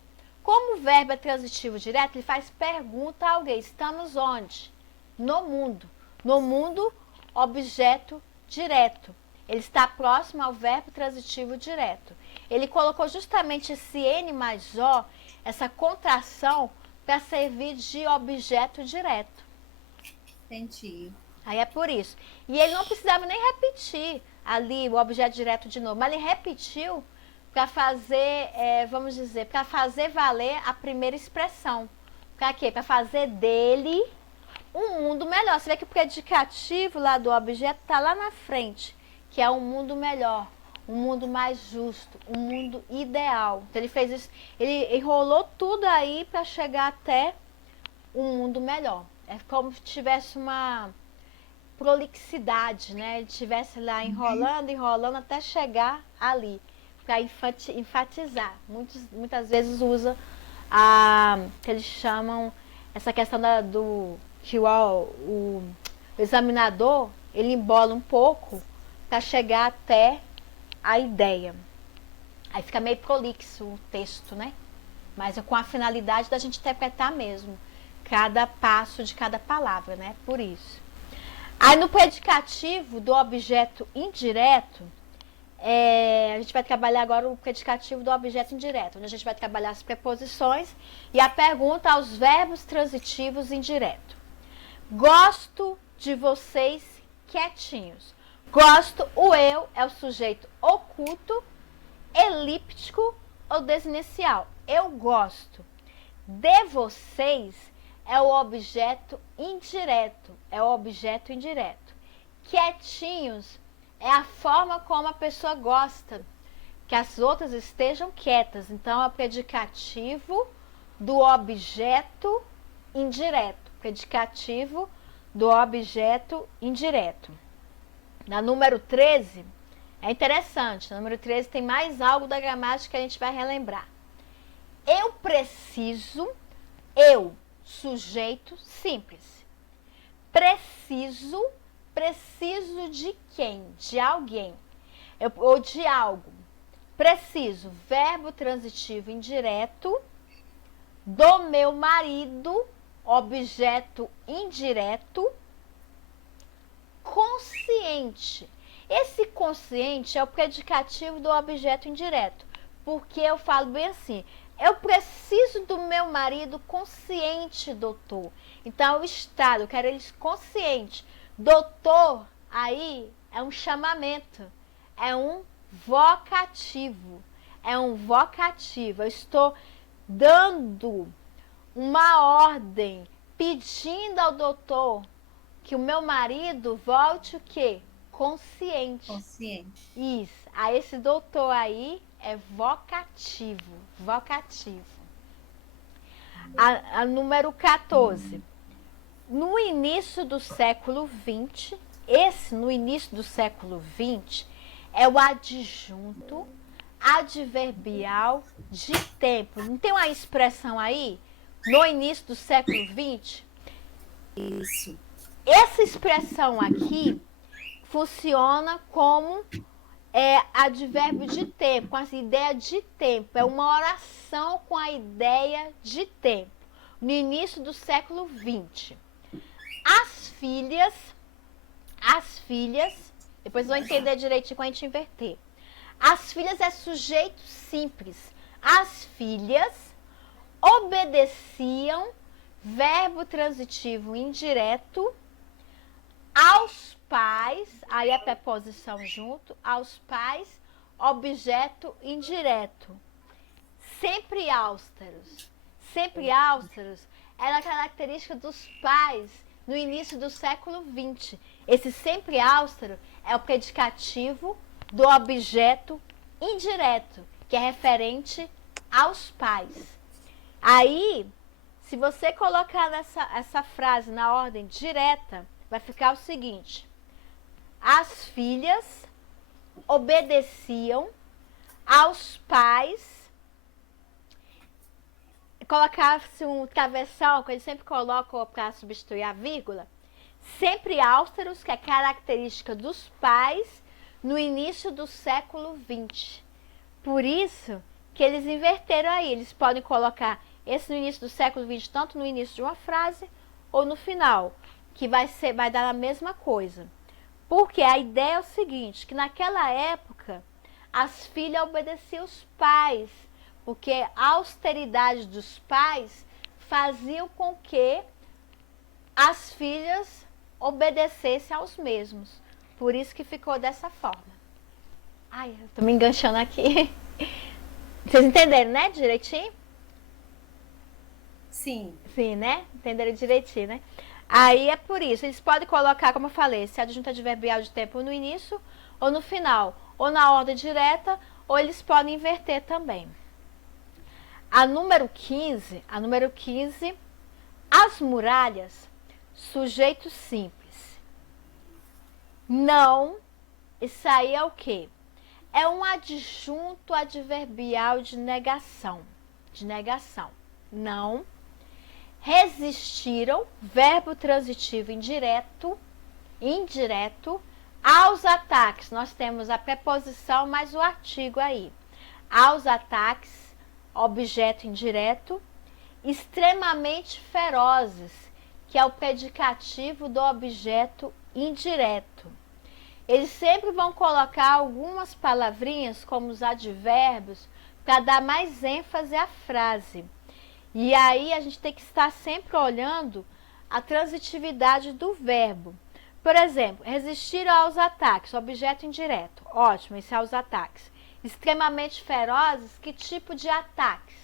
Como o verbo é transitivo direto, ele faz pergunta a alguém. Estamos onde? No mundo. No mundo, objeto direto. Ele está próximo ao verbo transitivo direto. Ele colocou justamente esse N mais O, essa contração, para servir de objeto direto. Entendi. Aí é por isso. E ele não precisava nem repetir ali o objeto direto de novo, mas ele repetiu para fazer, vamos dizer, para fazer valer a primeira expressão. Para quê? Para fazer dele um mundo melhor. Você vê que o predicativo lá do objeto está lá na frente, que é um mundo melhor, um mundo mais justo, um mundo ideal. Então ele fez isso, ele enrolou tudo aí para chegar até um mundo melhor. É como se tivesse uma prolixidade, né? Ele estivesse lá enrolando até chegar ali, para enfatizar. Muitas vezes usa que eles chamam essa questão que o examinador, ele embola um pouco para chegar até a ideia. Aí fica meio prolixo o texto, né? Mas é com a finalidade da gente interpretar mesmo cada passo de cada palavra, né? Por isso. Aí no predicativo do objeto indireto, a gente vai trabalhar agora o predicativo do objeto indireto, onde a gente vai trabalhar as preposições e a pergunta aos verbos transitivos indiretos. Gosto de vocês quietinhos. Gosto, o eu é o sujeito oculto, elíptico ou desinicial. Eu gosto. De vocês é o objeto indireto. É o objeto indireto. Quietinhos é a forma como a pessoa gosta que as outras estejam quietas. Então, é o predicativo do objeto indireto. Predicativo do objeto indireto. Na número 13, é interessante. Na número 13 tem mais algo da gramática que a gente vai relembrar. Eu preciso, sujeito simples. Preciso de quem? De alguém. Ou de algo. Preciso, verbo transitivo indireto, do meu marido, objeto indireto, consciente. Esse consciente é o predicativo do objeto indireto, porque eu falo bem assim, eu preciso do meu marido consciente, doutor. Então, o estado, eu quero ele consciente. Doutor, aí, é um chamamento, é um vocativo. É um vocativo. Eu estou dando uma ordem, pedindo ao doutor que o meu marido volte o quê? Consciente. Consciente. Isso. Aí esse doutor aí é vocativo. Vocativo. A número 14. No início do século XX, no início do século XX, é o adjunto adverbial de tempo. Não tem uma expressão aí? No início do século XX? Isso. Essa expressão aqui funciona como advérbio de tempo, com essa ideia de tempo. É uma oração com a ideia de tempo. No início do século XX. As filhas, depois vão entender direitinho quando a gente inverter. As filhas é sujeito simples. As filhas obedeciam, verbo transitivo indireto, aos pais, aí a preposição junto, aos pais, objeto indireto. Sempre áusteros. Sempre áusteros era a característica dos pais no início do século XX. Esse sempre áustero é o predicativo do objeto indireto, que é referente aos pais. Aí, se você colocar essa frase na ordem direta, vai ficar o seguinte: as filhas obedeciam aos pais. Colocar-se um travessão, que eles sempre colocam para substituir a vírgula, sempre austeros, que é característica dos pais no início do século XX. Por isso que eles inverteram aí. Eles podem colocar esse no início do século XX, tanto no início de uma frase ou no final, que vai dar a mesma coisa. Porque a ideia é o seguinte, que naquela época as filhas obedeciam os pais, porque a austeridade dos pais fazia com que as filhas obedecessem aos mesmos. Por isso que ficou dessa forma. Ai, eu tô me enganchando aqui. Vocês entenderam, né? Direitinho? Sim. Sim, né? Entenderam direitinho, né? Aí é por isso. Eles podem colocar, como eu falei, esse adjunto adverbial de tempo no início ou no final. Ou na ordem direta, ou eles podem inverter também. A número 15, as muralhas, sujeito simples. Não, isso aí é o quê? É um adjunto adverbial de negação. Não. Resistiram, verbo transitivo indireto, aos ataques. Nós temos a preposição mais o artigo aí. Aos ataques, objeto indireto, extremamente ferozes, que é o predicativo do objeto indireto. Eles sempre vão colocar algumas palavrinhas como os advérbios para dar mais ênfase à frase. E aí a gente tem que estar sempre olhando a transitividade do verbo. Por exemplo, resistir aos ataques, objeto indireto. Ótimo, esse é aos ataques. Extremamente ferozes, que tipo de ataques?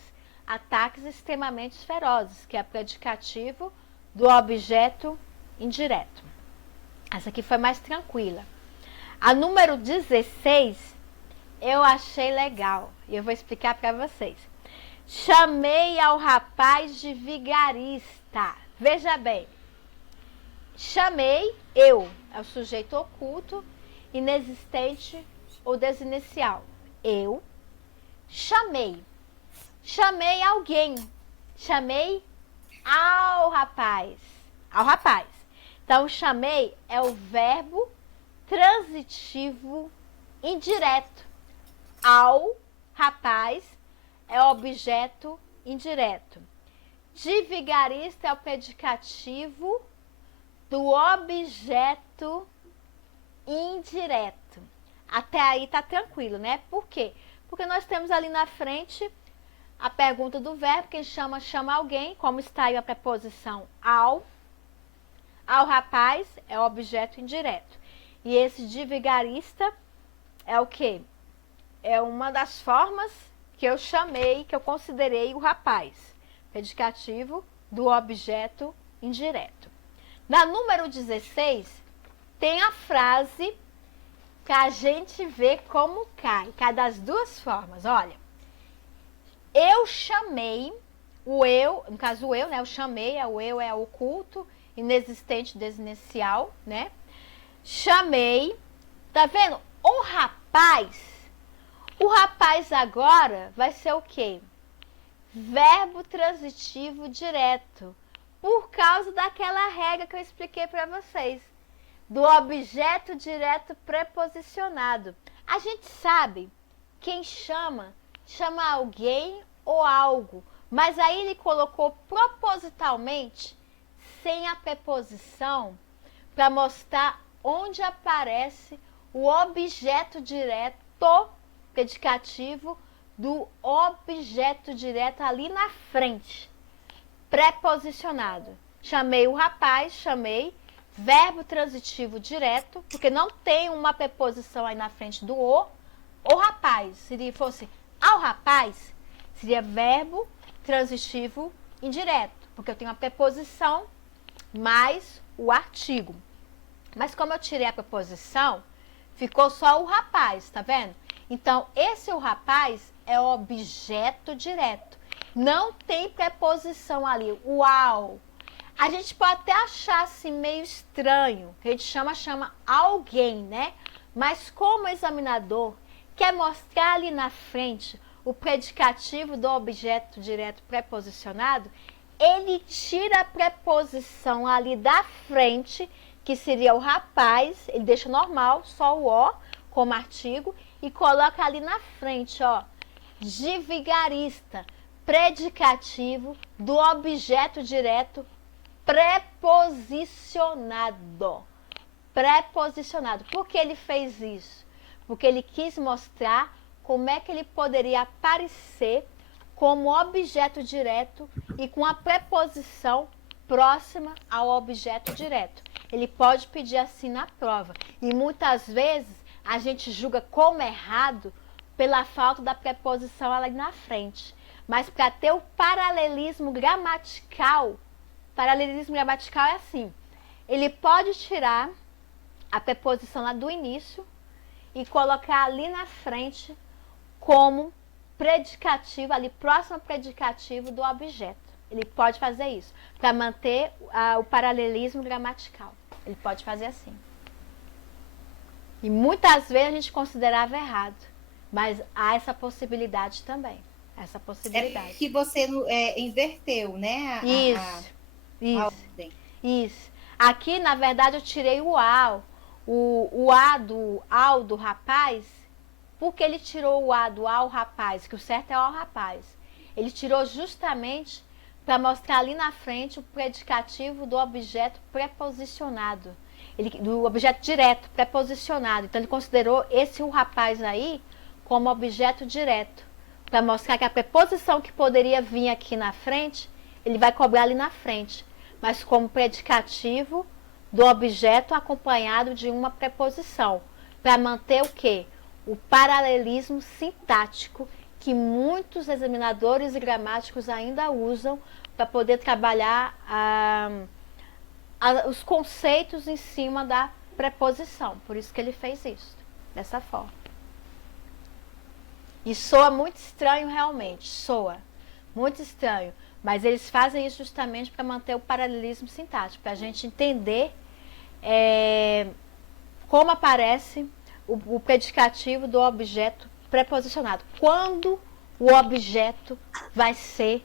Ataques extremamente ferozes, que é predicativo do objeto indireto. Essa aqui foi mais tranquila. A número 16, eu achei legal. E eu vou explicar para vocês. Chamei ao rapaz de vigarista. Veja bem. Chamei, eu, é o sujeito oculto, inexistente ou desinicial. Eu chamei. Chamei alguém. Chamei ao rapaz. Então, chamei é o verbo transitivo indireto. Ao rapaz é o objeto indireto. De vigarista é o predicativo do objeto indireto. Até aí tá tranquilo, né? Por quê? Porque nós temos ali na frente a pergunta do verbo, quem chama alguém, como está aí a preposição ao. Ao rapaz é o objeto indireto. E esse de vigarista é o quê? É uma das formas que eu chamei, que eu considerei o rapaz. Predicativo do objeto indireto. Na número 16, tem a frase que a gente vê como cai. Cai das duas formas, olha. Eu chamei, o eu, no caso o eu, né? Eu chamei, o eu é oculto, inexistente, desinicial, né? Chamei, tá vendo? O rapaz agora vai ser o quê? Verbo transitivo direto. Por causa daquela regra que eu expliquei para vocês. Do objeto direto preposicionado. A gente sabe, quem chama alguém ou algo. Mas aí ele colocou propositalmente, sem a preposição, para mostrar onde aparece o objeto direto, predicativo do objeto direto ali na frente, preposicionado. Chamei o rapaz, verbo transitivo direto, porque não tem uma preposição aí na frente do o rapaz. Se fosse ao rapaz, seria verbo transitivo indireto, porque eu tenho a preposição mais o artigo. Mas como eu tirei a preposição, Ficou só o rapaz, tá vendo? Então, esse o rapaz é objeto direto. Não tem preposição ali. Uau! A gente pode até achar assim meio estranho, que a gente chama alguém, né? Mas como o examinador quer mostrar ali na frente o predicativo do objeto direto preposicionado, ele tira a preposição ali da frente, que seria o rapaz, ele deixa normal, só o O como artigo, e coloca ali na frente, ó, de vigarista, predicativo do objeto direto preposicionado. Preposicionado. Por que ele fez isso? Porque ele quis mostrar como é que ele poderia aparecer como objeto direto e com a preposição próxima ao objeto direto. Ele pode pedir assim na prova. E muitas vezes a gente julga como errado pela falta da preposição ali na frente. Mas para ter o paralelismo gramatical é assim. Ele pode tirar a preposição lá do início e colocar ali na frente como predicativo, ali próximo ao predicativo do objeto. Ele pode fazer isso, para manter o paralelismo gramatical. Ele pode fazer assim. E muitas vezes a gente considerava errado, mas há essa possibilidade também. Essa possibilidade. É que você inverteu, né? A ordem. Isso. Aqui, na verdade, eu tirei o A. O A do rapaz. Por que ele tirou o A do ao rapaz? Que o certo é ao rapaz. Ele tirou justamente para mostrar ali na frente o predicativo do objeto preposicionado. Do objeto direto, preposicionado. Então, ele considerou esse o rapaz aí como objeto direto. Para mostrar que a preposição que poderia vir aqui na frente, ele vai cobrar ali na frente. Mas como predicativo do objeto acompanhado de uma preposição. Para manter o quê? O paralelismo sintático que muitos examinadores e gramáticos ainda usam para poder trabalhar os conceitos em cima da preposição. Por isso que ele fez isso, dessa forma. E soa muito estranho realmente, soa muito estranho. Mas eles fazem isso justamente para manter o paralelismo sintático, para a gente entender como aparece o predicativo do objeto preposicionado. Quando o objeto vai ser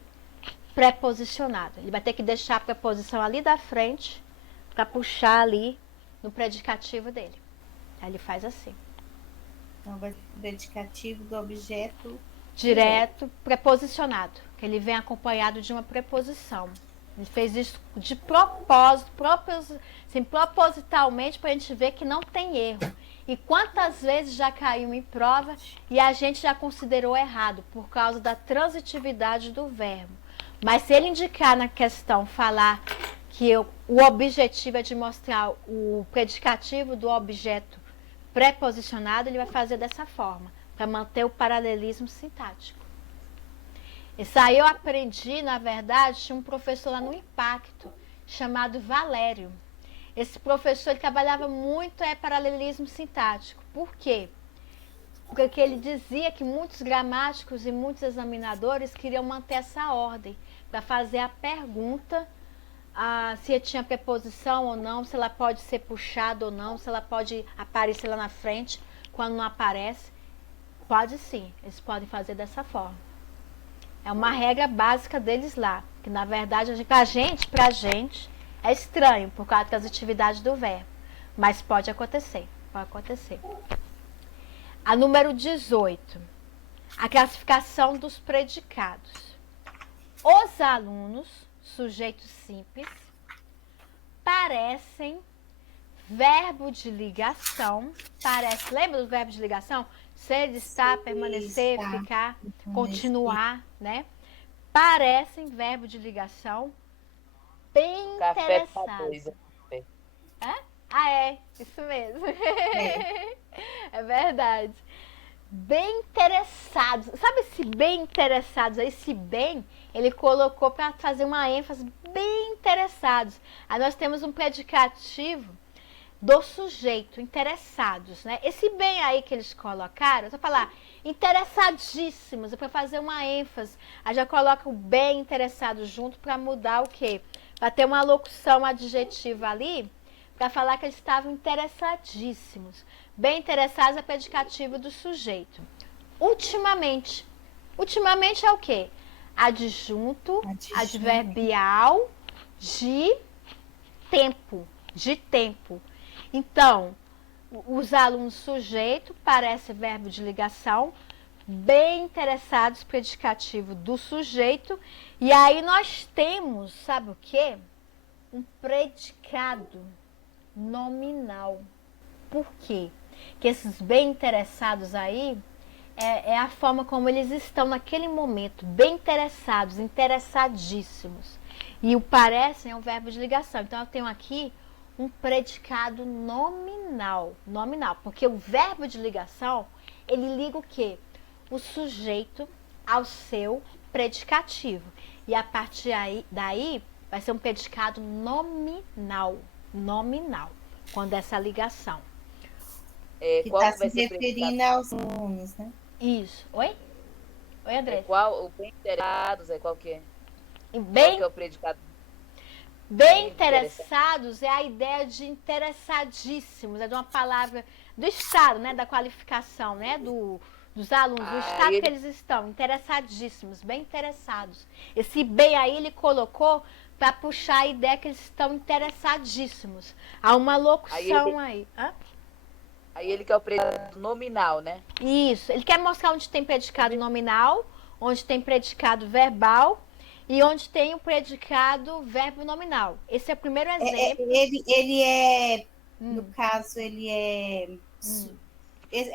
preposicionado. Ele vai ter que deixar a preposição ali da frente para puxar ali no predicativo dele. Aí ele faz assim. Então, vai ser o predicativo do objeto direto preposicionado, que ele vem acompanhado de uma preposição. Ele fez isso de propósito, propositalmente, para a gente ver que não tem erro. E quantas vezes já caiu em prova e a gente já considerou errado por causa da transitividade do verbo. Mas se ele indicar na questão, falar que o objetivo é de mostrar o predicativo do objeto preposicionado, ele vai fazer dessa forma, para manter o paralelismo sintático. Isso aí eu aprendi, na verdade, tinha um professor lá no Impacto, chamado Valério. Esse professor ele trabalhava muito paralelismo sintático. Por quê? Porque ele dizia que muitos gramáticos e muitos examinadores queriam manter essa ordem, para fazer a pergunta se tinha preposição ou não, se ela pode ser puxada ou não, se ela pode aparecer lá na frente, quando não aparece. Pode sim, eles podem fazer dessa forma. É uma regra básica deles lá, que na verdade, pra gente, é estranho por causa da transitividade do verbo. Mas pode acontecer, pode acontecer. A número 18, a classificação dos predicados. Os alunos, sujeito simples, parecem verbo de ligação, lembra do verbo de ligação? Ser, estar, permanecer, ficar, continuar, né? Parecem verbo de ligação bem interessados. Isso mesmo. É verdade. Bem interessados. Sabe esse bem interessados? Esse bem, ele colocou para fazer uma ênfase bem interessados. Aí nós temos um predicativo do sujeito, interessados, né? Esse bem aí que eles colocaram, eu vou falar interessadíssimos, é para fazer uma ênfase. Aí já coloca o bem interessado junto para mudar o quê? Para ter uma locução adjetiva ali, para falar que eles estavam interessadíssimos. Bem interessados é predicativo do sujeito. Ultimamente. Ultimamente é o quê? Adjunto. Adverbial de tempo. De tempo. Então, os alunos sujeito parece verbo de ligação, bem interessados, predicativo do sujeito. E aí nós temos, sabe o quê? Um predicado nominal. Por quê? Que esses bem interessados aí é a forma como eles estão naquele momento, bem interessados, interessadíssimos. E o parecem é um verbo de ligação. Então eu tenho aqui um predicado nominal, porque o verbo de ligação, ele liga o quê? O sujeito ao seu predicativo. E a partir daí vai ser um predicado nominal, quando essa ligação. Que está se referindo aos alunos, né? Isso. Oi? Oi, André. Qual o bem interessados, qual que é? Bem, qual que é o predicado? Bem interessados é a ideia de interessadíssimos, é de uma palavra do estado, né, da qualificação, né, dos alunos, do estado que eles estão, interessadíssimos, bem interessados. Esse bem aí ele colocou para puxar a ideia que eles estão interessadíssimos. Há uma locução aí. Aí ele quer o predicado nominal, né? Isso, ele quer mostrar onde tem predicado nominal, onde tem predicado verbal, e onde tem o predicado verbo nominal. Esse é o primeiro exemplo. Ele é, no caso, ele é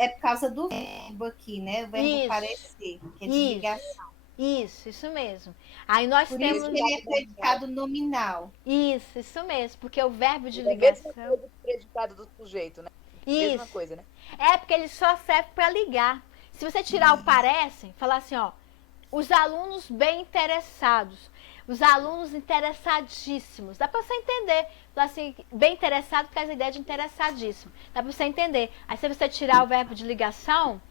por causa do verbo aqui, né? O verbo parecer, que é de ligação. Isso mesmo. Aí nós por temos... isso que ele é predicado nominal. Isso mesmo, porque o verbo de ligação... É a mesma coisa do predicado do sujeito, né? Isso. Mesma coisa, né? É, porque ele só serve para ligar. Se você tirar o parece, falar assim, ó, os alunos bem interessados, os alunos interessadíssimos. Dá para você entender. Assim, bem interessado traz a ideia de interessadíssimo. Dá para você entender. Aí se você tirar o verbo de ligação,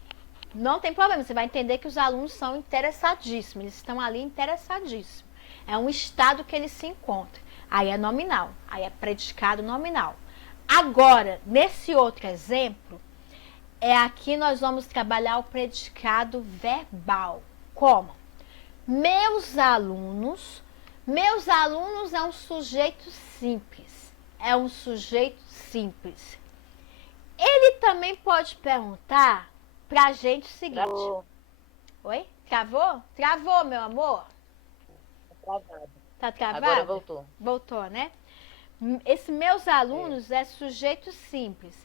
não tem problema. Você vai entender que os alunos são interessadíssimos. Eles estão ali interessadíssimos. É um estado que eles se encontram. Aí é nominal. Aí é predicado nominal. Agora, nesse outro exemplo, aqui nós vamos trabalhar o predicado verbal. Como? Meus alunos é um sujeito simples. É um sujeito simples. Ele também pode perguntar pra gente o seguinte. Travou. Oi? Travou? Travou, meu amor? Tá travado. Tá travado? Agora voltou. Voltou, né? Esse meus alunos é sujeito simples.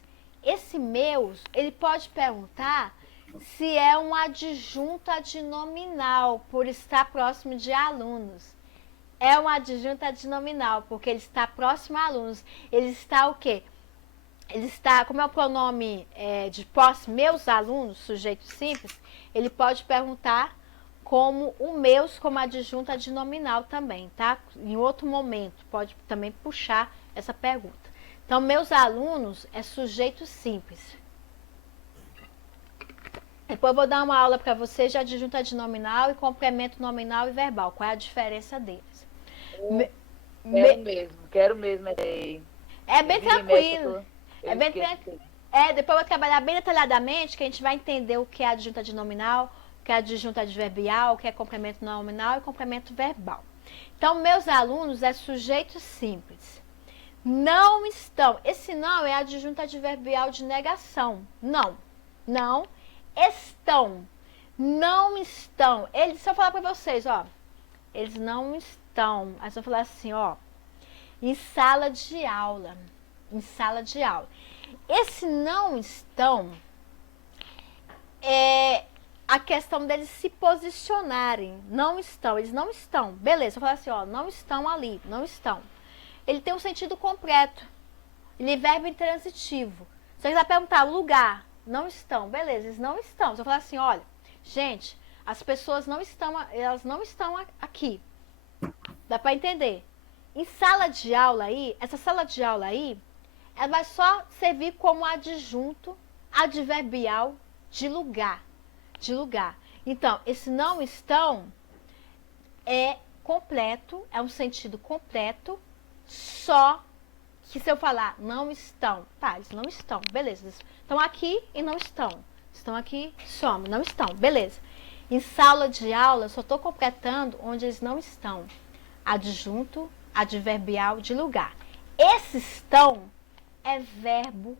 Esse meus, ele pode perguntar se é um adjunto adnominal, por estar próximo de alunos. É um adjunto adnominal, porque ele está próximo a alunos. Ele está o quê? Ele está, como é o pronome de posse, meus alunos, sujeito simples, ele pode perguntar como o meus, como adjunto adnominal também, tá? Em outro momento, pode também puxar essa pergunta. Então, meus alunos é sujeito simples. Depois eu vou dar uma aula para vocês de adjunto adnominal e complemento nominal e verbal. Qual é a diferença deles? Quero mesmo. É bem tranquilo. Depois eu vou trabalhar bem detalhadamente, que a gente vai entender o que é adjunto adnominal, o que é adjunto adverbial, o que é complemento nominal e complemento verbal. Então, meus alunos é sujeito simples. Não estão. Esse não é adjunto adverbial de negação. Não estão. Não estão. Eles, se eu falar para vocês, ó, eles não estão. Aí eu falar assim, ó, em sala de aula. Em sala de aula. Esse não estão é a questão deles se posicionarem. Não estão, eles não estão. Beleza, eu falar assim, ó, não estão ali, não estão. Ele tem um sentido completo. Ele é verbo intransitivo. Se você quiser perguntar o lugar, não estão. Beleza, eles não estão. Se eu falar assim, olha, gente, as pessoas não estão, elas não estão aqui. Dá para entender. Em sala de aula aí, essa sala de aula aí ela vai só servir como adjunto adverbial de lugar. De lugar. Então, esse não estão é completo, é um sentido completo, só que se eu falar não estão, tá, eles não estão, beleza, eles estão aqui e não estão. Estão aqui, some, não estão, beleza. Em sala de aula, eu só estou completando onde eles não estão. Adjunto adverbial de lugar. Esse estão é verbo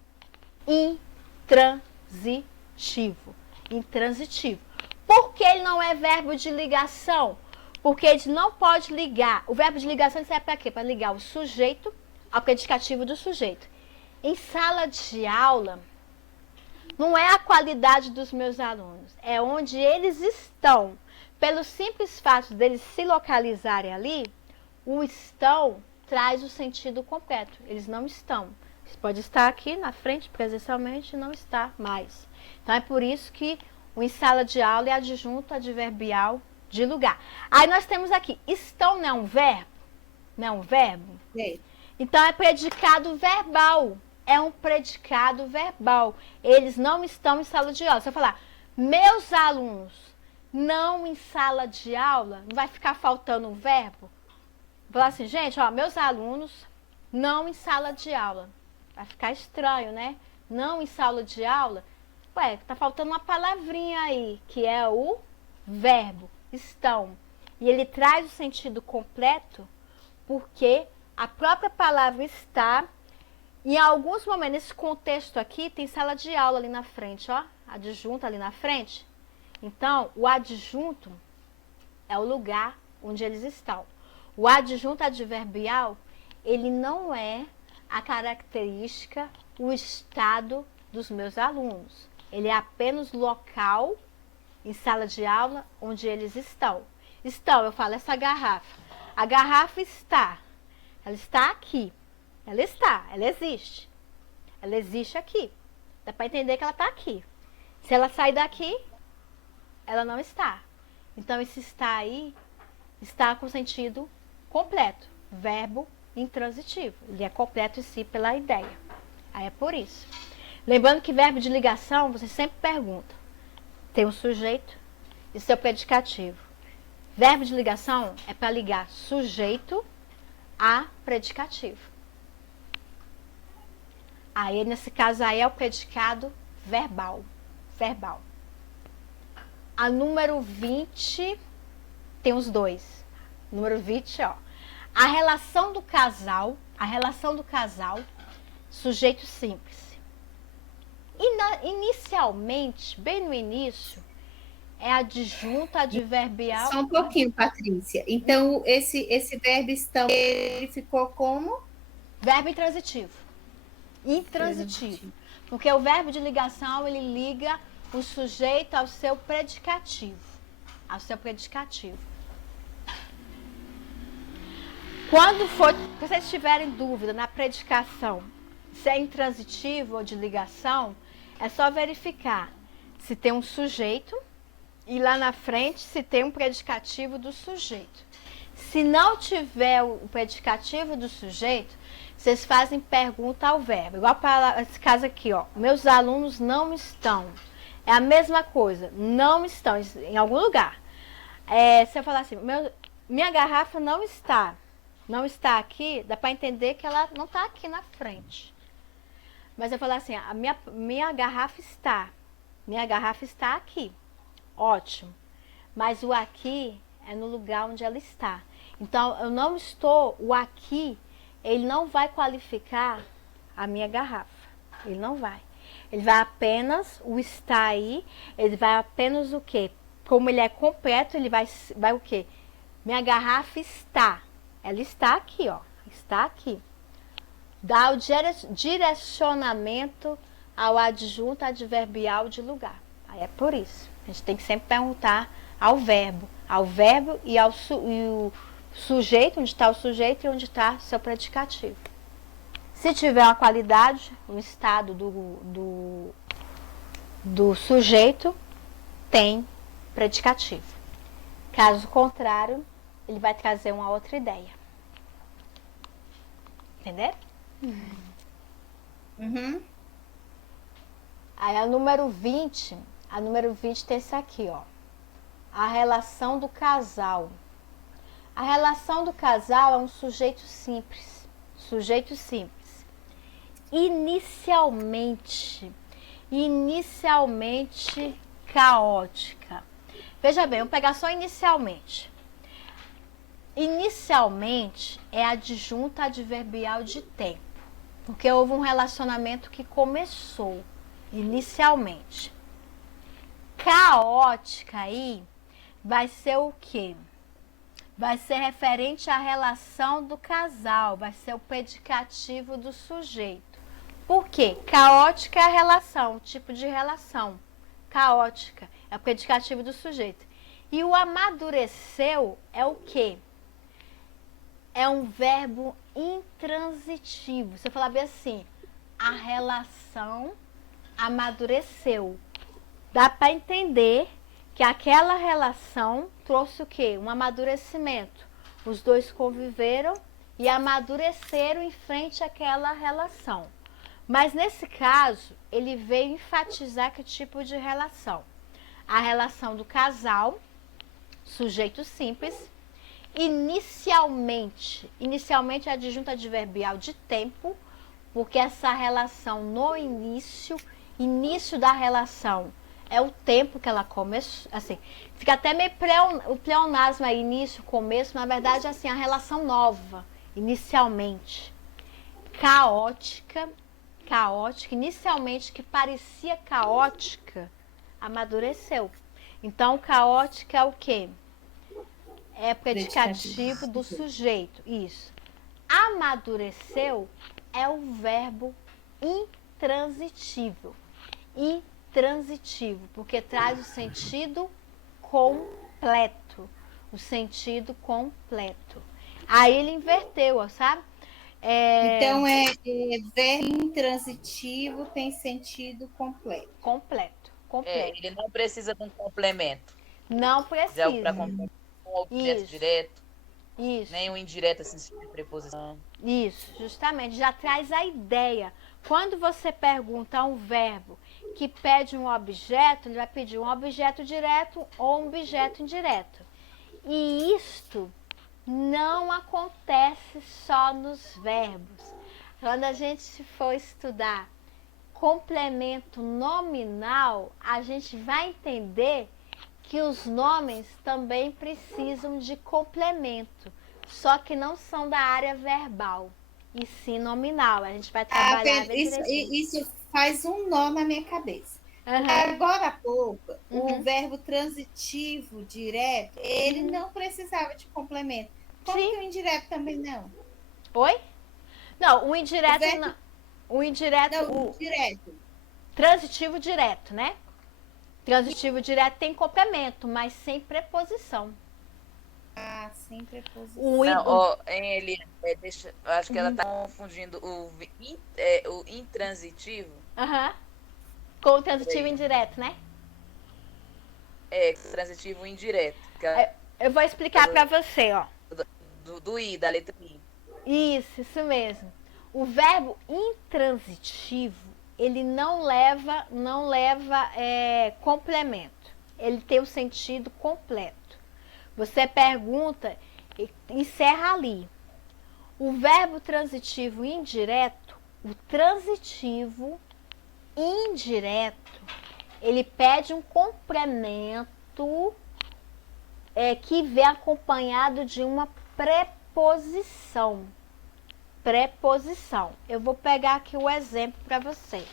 intransitivo. Intransitivo. Por que ele não é verbo de ligação? Porque ele não pode ligar. O verbo de ligação serve para quê? Para ligar o sujeito ao predicativo do sujeito. Em sala de aula, não é a qualidade dos meus alunos, é onde eles estão. Pelo simples fato deles se localizarem ali, o estão traz o sentido completo. Eles não estão. Eles podem estar aqui na frente presencialmente e não estar mais. Então é por isso que o em sala de aula é adjunto adverbial de lugar. Aí nós temos aqui, estão não é um verbo? Não é um verbo? É. Então é predicado verbal. É um predicado verbal. Eles não estão em sala de aula. Se eu falar, meus alunos não em sala de aula, não vai ficar faltando um verbo? Vou falar assim, gente, ó, meus alunos não em sala de aula. Vai ficar estranho, né? Não em sala de aula. Ué, tá faltando uma palavrinha aí, que é o verbo, estão. E ele traz o sentido completo porque a própria palavra está, em alguns momentos, nesse contexto aqui, tem sala de aula ali na frente, ó, adjunto ali na frente. Então, o adjunto é o lugar onde eles estão. O adjunto adverbial, ele não é a característica, o estado dos meus alunos. Ele é apenas o local, em sala de aula, onde eles estão. Estão, eu falo, essa garrafa. A garrafa está. Ela está aqui. Ela está, ela existe. Ela existe aqui. Dá para entender que ela está aqui. Se ela sair daqui, ela não está. Então, esse está aí está com sentido completo. Verbo intransitivo. Ele é completo em si pela ideia. Aí é por isso. Lembrando que verbo de ligação, você sempre pergunta. Tem um sujeito e seu predicativo. Verbo de ligação é para ligar sujeito a predicativo. Aí, nesse caso aí, é o predicado verbal. Verbal. A número 20 tem os dois. Número 20, ó. A relação do casal, sujeito simples. Inicialmente, bem no início, é adjunto adverbial. Só um pouquinho, Patrícia. Então, esse verbo estão, ele ficou como? Verbo intransitivo. Intransitivo. Porque o verbo de ligação, ele liga o sujeito ao seu predicativo. Ao seu predicativo. Quando for, se vocês tiverem dúvida na predicação, se é intransitivo ou de ligação, é só verificar se tem um sujeito e lá na frente se tem um predicativo do sujeito. Se não tiver o predicativo do sujeito, vocês fazem pergunta ao verbo. Igual para esse caso aqui, ó. Meus alunos não estão. É a mesma coisa. Não estão em algum lugar. Se eu falar assim, minha garrafa não está. Não está aqui, dá para entender que ela não está aqui na frente. Mas eu falar assim, a minha garrafa está. Minha garrafa está aqui. Ótimo. Mas o aqui é no lugar onde ela está. Então, eu não estou, o aqui, ele não vai qualificar a minha garrafa. Ele não vai. Ele vai apenas, o está aí, ele vai apenas o quê? Como ele é completo, ele vai o quê? Minha garrafa está. Ela está aqui, ó. Está aqui. Dá o direcionamento ao adjunto adverbial de lugar. Aí é por isso. A gente tem que sempre perguntar ao verbo e ao o sujeito, onde está o sujeito e onde está seu predicativo. Se tiver uma qualidade, um estado do sujeito, tem predicativo. Caso contrário, ele vai trazer uma outra ideia. Entendeu? Uhum. Aí a número 20 tem isso aqui, ó. A relação do casal. A relação do casal é um sujeito simples. Sujeito simples. Inicialmente caótica. Veja bem, vamos pegar só inicialmente. Inicialmente é adjunta adverbial de tempo, porque houve um relacionamento que começou inicialmente. Caótica aí vai ser o quê? Vai ser referente à relação do casal, vai ser o predicativo do sujeito. Por quê? Caótica é a relação, o tipo de relação. Caótica é o predicativo do sujeito. E o amadureceu é o quê? É um verbo intransitivo. Você fala bem assim, a relação amadureceu. Dá para entender que aquela relação trouxe o quê? Um amadurecimento. Os dois conviveram e amadureceram em frente àquela relação. Mas nesse caso, ele veio enfatizar que tipo de relação? A relação do casal, sujeito simples, inicialmente é adjunta adverbial de tempo, porque essa relação no início da relação é o tempo que ela começou, assim, fica até meio o pleonasmo aí, início, começo, na verdade, assim, a relação nova, inicialmente. Caótica, inicialmente que parecia caótica, amadureceu. Então, caótica é o quê? É predicativo do sujeito, isso. Amadureceu é o verbo intransitivo. Intransitivo, porque traz o sentido completo. O sentido completo. Aí ele inverteu, sabe? Então, verbo intransitivo tem sentido completo. Completo. Ele não precisa de um complemento. Não De precisa. algo para complementar um objeto direto. Isso. Nem um indireto assim, de preposição. Isso, justamente. Já traz a ideia. Quando você pergunta a um verbo que pede um objeto, ele vai pedir um objeto direto ou um objeto indireto. E isto não acontece só nos verbos. Quando a gente for estudar complemento nominal, a gente vai entender que os nomes também precisam de complemento, só que não são da área verbal, e sim nominal. A gente vai trabalhar isso faz um nó na minha cabeça. Uhum. Agora há pouco, o verbo transitivo direto, ele não precisava de complemento. Como que o indireto também não? Oi? Não, o indireto não. O indireto. Não, o direto. Transitivo direto, né? Transitivo direto tem complemento, mas sem preposição. Ah, sem preposição. Acho que ela está confundindo o intransitivo. Com o transitivo indireto, né? Transitivo indireto. Eu vou explicar para você, ó. Do I, da letra I. Isso mesmo. O verbo intransitivo, ele não leva complemento. Ele tem o sentido completo. Você pergunta e encerra ali. O verbo transitivo indireto, o transitivo indireto, ele pede um complemento que vem acompanhado de uma preposição. Preposição. Eu vou pegar aqui o exemplo para você.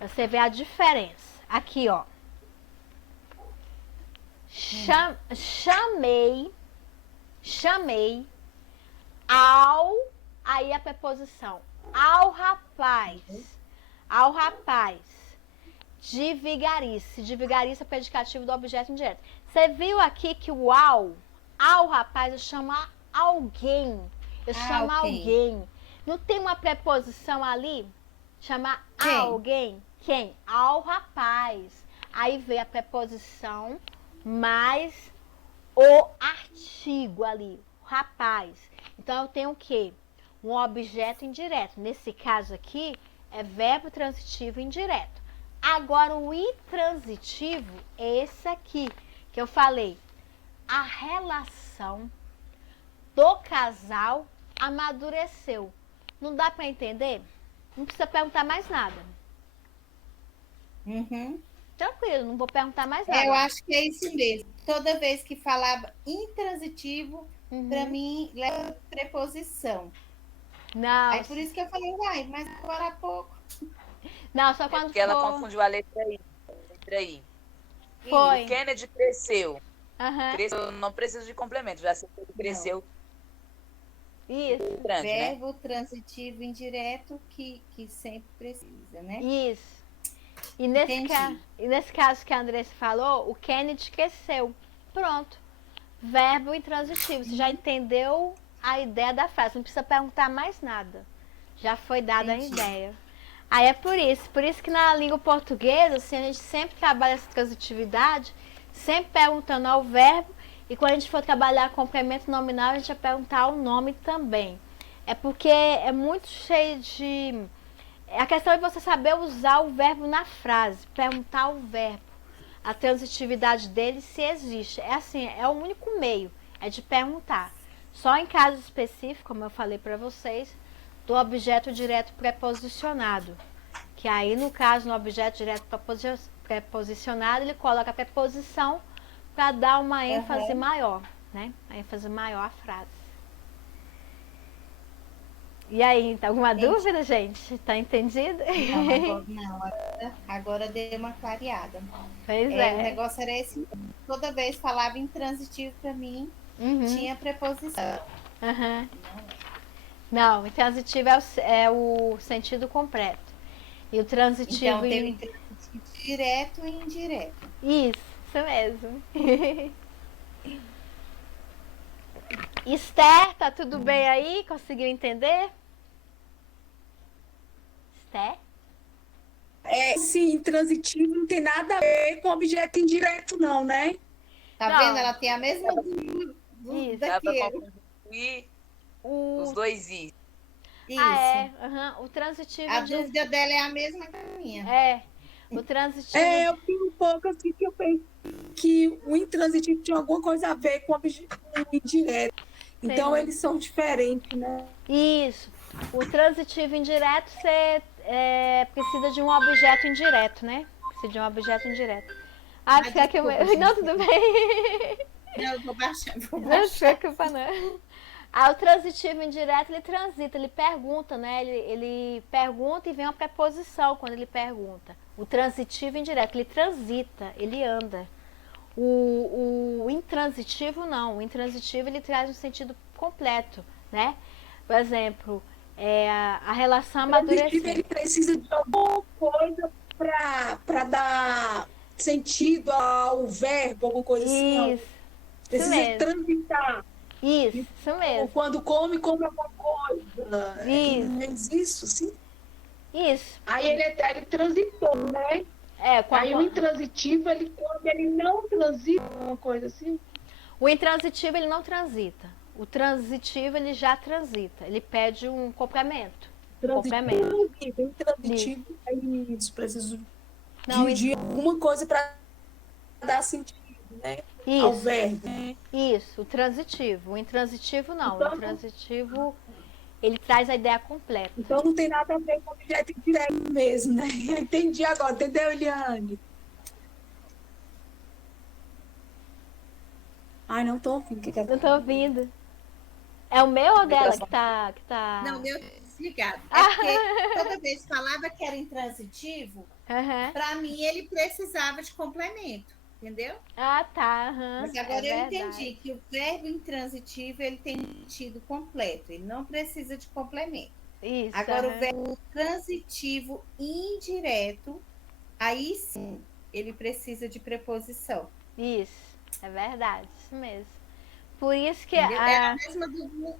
Você vê a diferença. Aqui, ó. Chamei ao, aí a preposição, ao rapaz, de vigarice. De vigarice é predicativo do objeto indireto. Você viu aqui que o ao rapaz, eu chamo alguém. Alguém. Não tem uma preposição ali? Chamar alguém? Quem? Ao rapaz. Aí vem a preposição mais o artigo ali, rapaz. Então eu tenho o quê? Um objeto indireto. Nesse caso aqui é verbo transitivo indireto. Agora, o intransitivo é esse aqui, que eu falei. A relação do casal amadureceu. Não dá para entender? Não precisa perguntar mais nada. Uhum. Tranquilo, não vou perguntar mais nada. Eu acho que é isso mesmo. Toda vez que falava intransitivo, para mim, leva preposição. Não. Aí por isso que eu falei, mas agora há pouco. Não, só quando porque ela confundiu a letra I. Foi. O Kennedy cresceu. Uhum. Cresceu, não precisa de complemento, já sei que ele cresceu. Isso. Grande, Verbo né? transitivo indireto que sempre precisa, né? Isso. E nesse caso que a Andressa falou, o Kennedy cresceu. Pronto. Verbo intransitivo. Você já entendeu a ideia da frase. Não precisa perguntar mais nada. Já foi dada a ideia. Aí é por isso que na língua portuguesa, assim, a gente sempre trabalha essa transitividade, sempre perguntando ao verbo, e quando a gente for trabalhar complemento nominal, a gente vai perguntar o nome também. É porque é muito cheio de... A questão é você saber usar o verbo na frase, perguntar o verbo, a transitividade dele se existe. É assim, é o único meio, é de perguntar. Só em casos específicos, como eu falei para vocês, do objeto direto preposicionado. Que aí, no caso, no objeto direto preposicionado, ele coloca a preposição para dar uma ênfase maior, né? A ênfase maior à frase. E aí, tá alguma dúvida, gente? Tá entendido? Não, agora deu uma clareada. Pois é. O negócio era esse. Toda vez falava intransitivo para mim, tinha preposição. Não, intransitivo é o sentido completo. E o transitivo... Então, tem o intransitivo direto e indireto. Isso mesmo. Esther, tá tudo bem aí? Conseguiu entender? Esther? Esse intransitivo não tem nada a ver com objeto indireto, não, né? Tá vendo? Ela tem a mesma Dá para confundir os dois I. Isso. O transitivo... A dúvida dela é a mesma que a minha. É, o transitivo... Eu vi um pouco assim que eu pensei que o intransitivo tinha alguma coisa a ver com o indireto. Então, eles são diferentes, né? Isso. O transitivo indireto, você precisa de um objeto indireto, né? Precisa de um objeto indireto. Fica aqui... Não, tudo bem. Não, eu vou baixar. Não se preocupa, não. O transitivo indireto, ele transita, ele pergunta, né? Ele pergunta e vem uma preposição quando ele pergunta. O transitivo indireto, ele transita, ele anda. O intransitivo, não. O intransitivo, ele traz um sentido completo, né? Por exemplo, a relação amadurecida. Ele precisa de alguma coisa para dar sentido ao verbo, alguma coisa assim. Isso Precisa transitar. Isso mesmo. Quando come alguma coisa. Isso, sim. Isso. Aí ele transitou, né? Aí o intransitivo, quando ele não transita, uma coisa assim. O intransitivo, ele não transita. O transitivo, ele já transita. Ele pede um complemento. Intransitivo é isso. Preciso de alguma coisa para dar sentido, né? Ao verbo. Isso, o transitivo. O intransitivo, não. Então, o intransitivo, ele traz a ideia completa. Então, não tem nada a ver com o objeto direto mesmo, né? Eu entendi agora. Entendeu, Eliane? Ai, não tô ouvindo. Não tô ouvindo. É o meu ou dela que tá... Não, o meu desligado. Porque toda vez que falava que era intransitivo, para mim ele precisava de complemento. Entendeu? Tá. Mas agora eu entendi que o verbo intransitivo, ele tem sentido completo. Ele não precisa de complemento. Isso. Agora, o verbo transitivo indireto, aí sim, ele precisa de preposição. Isso. É verdade. Isso mesmo. Por isso que... Era a mesma do...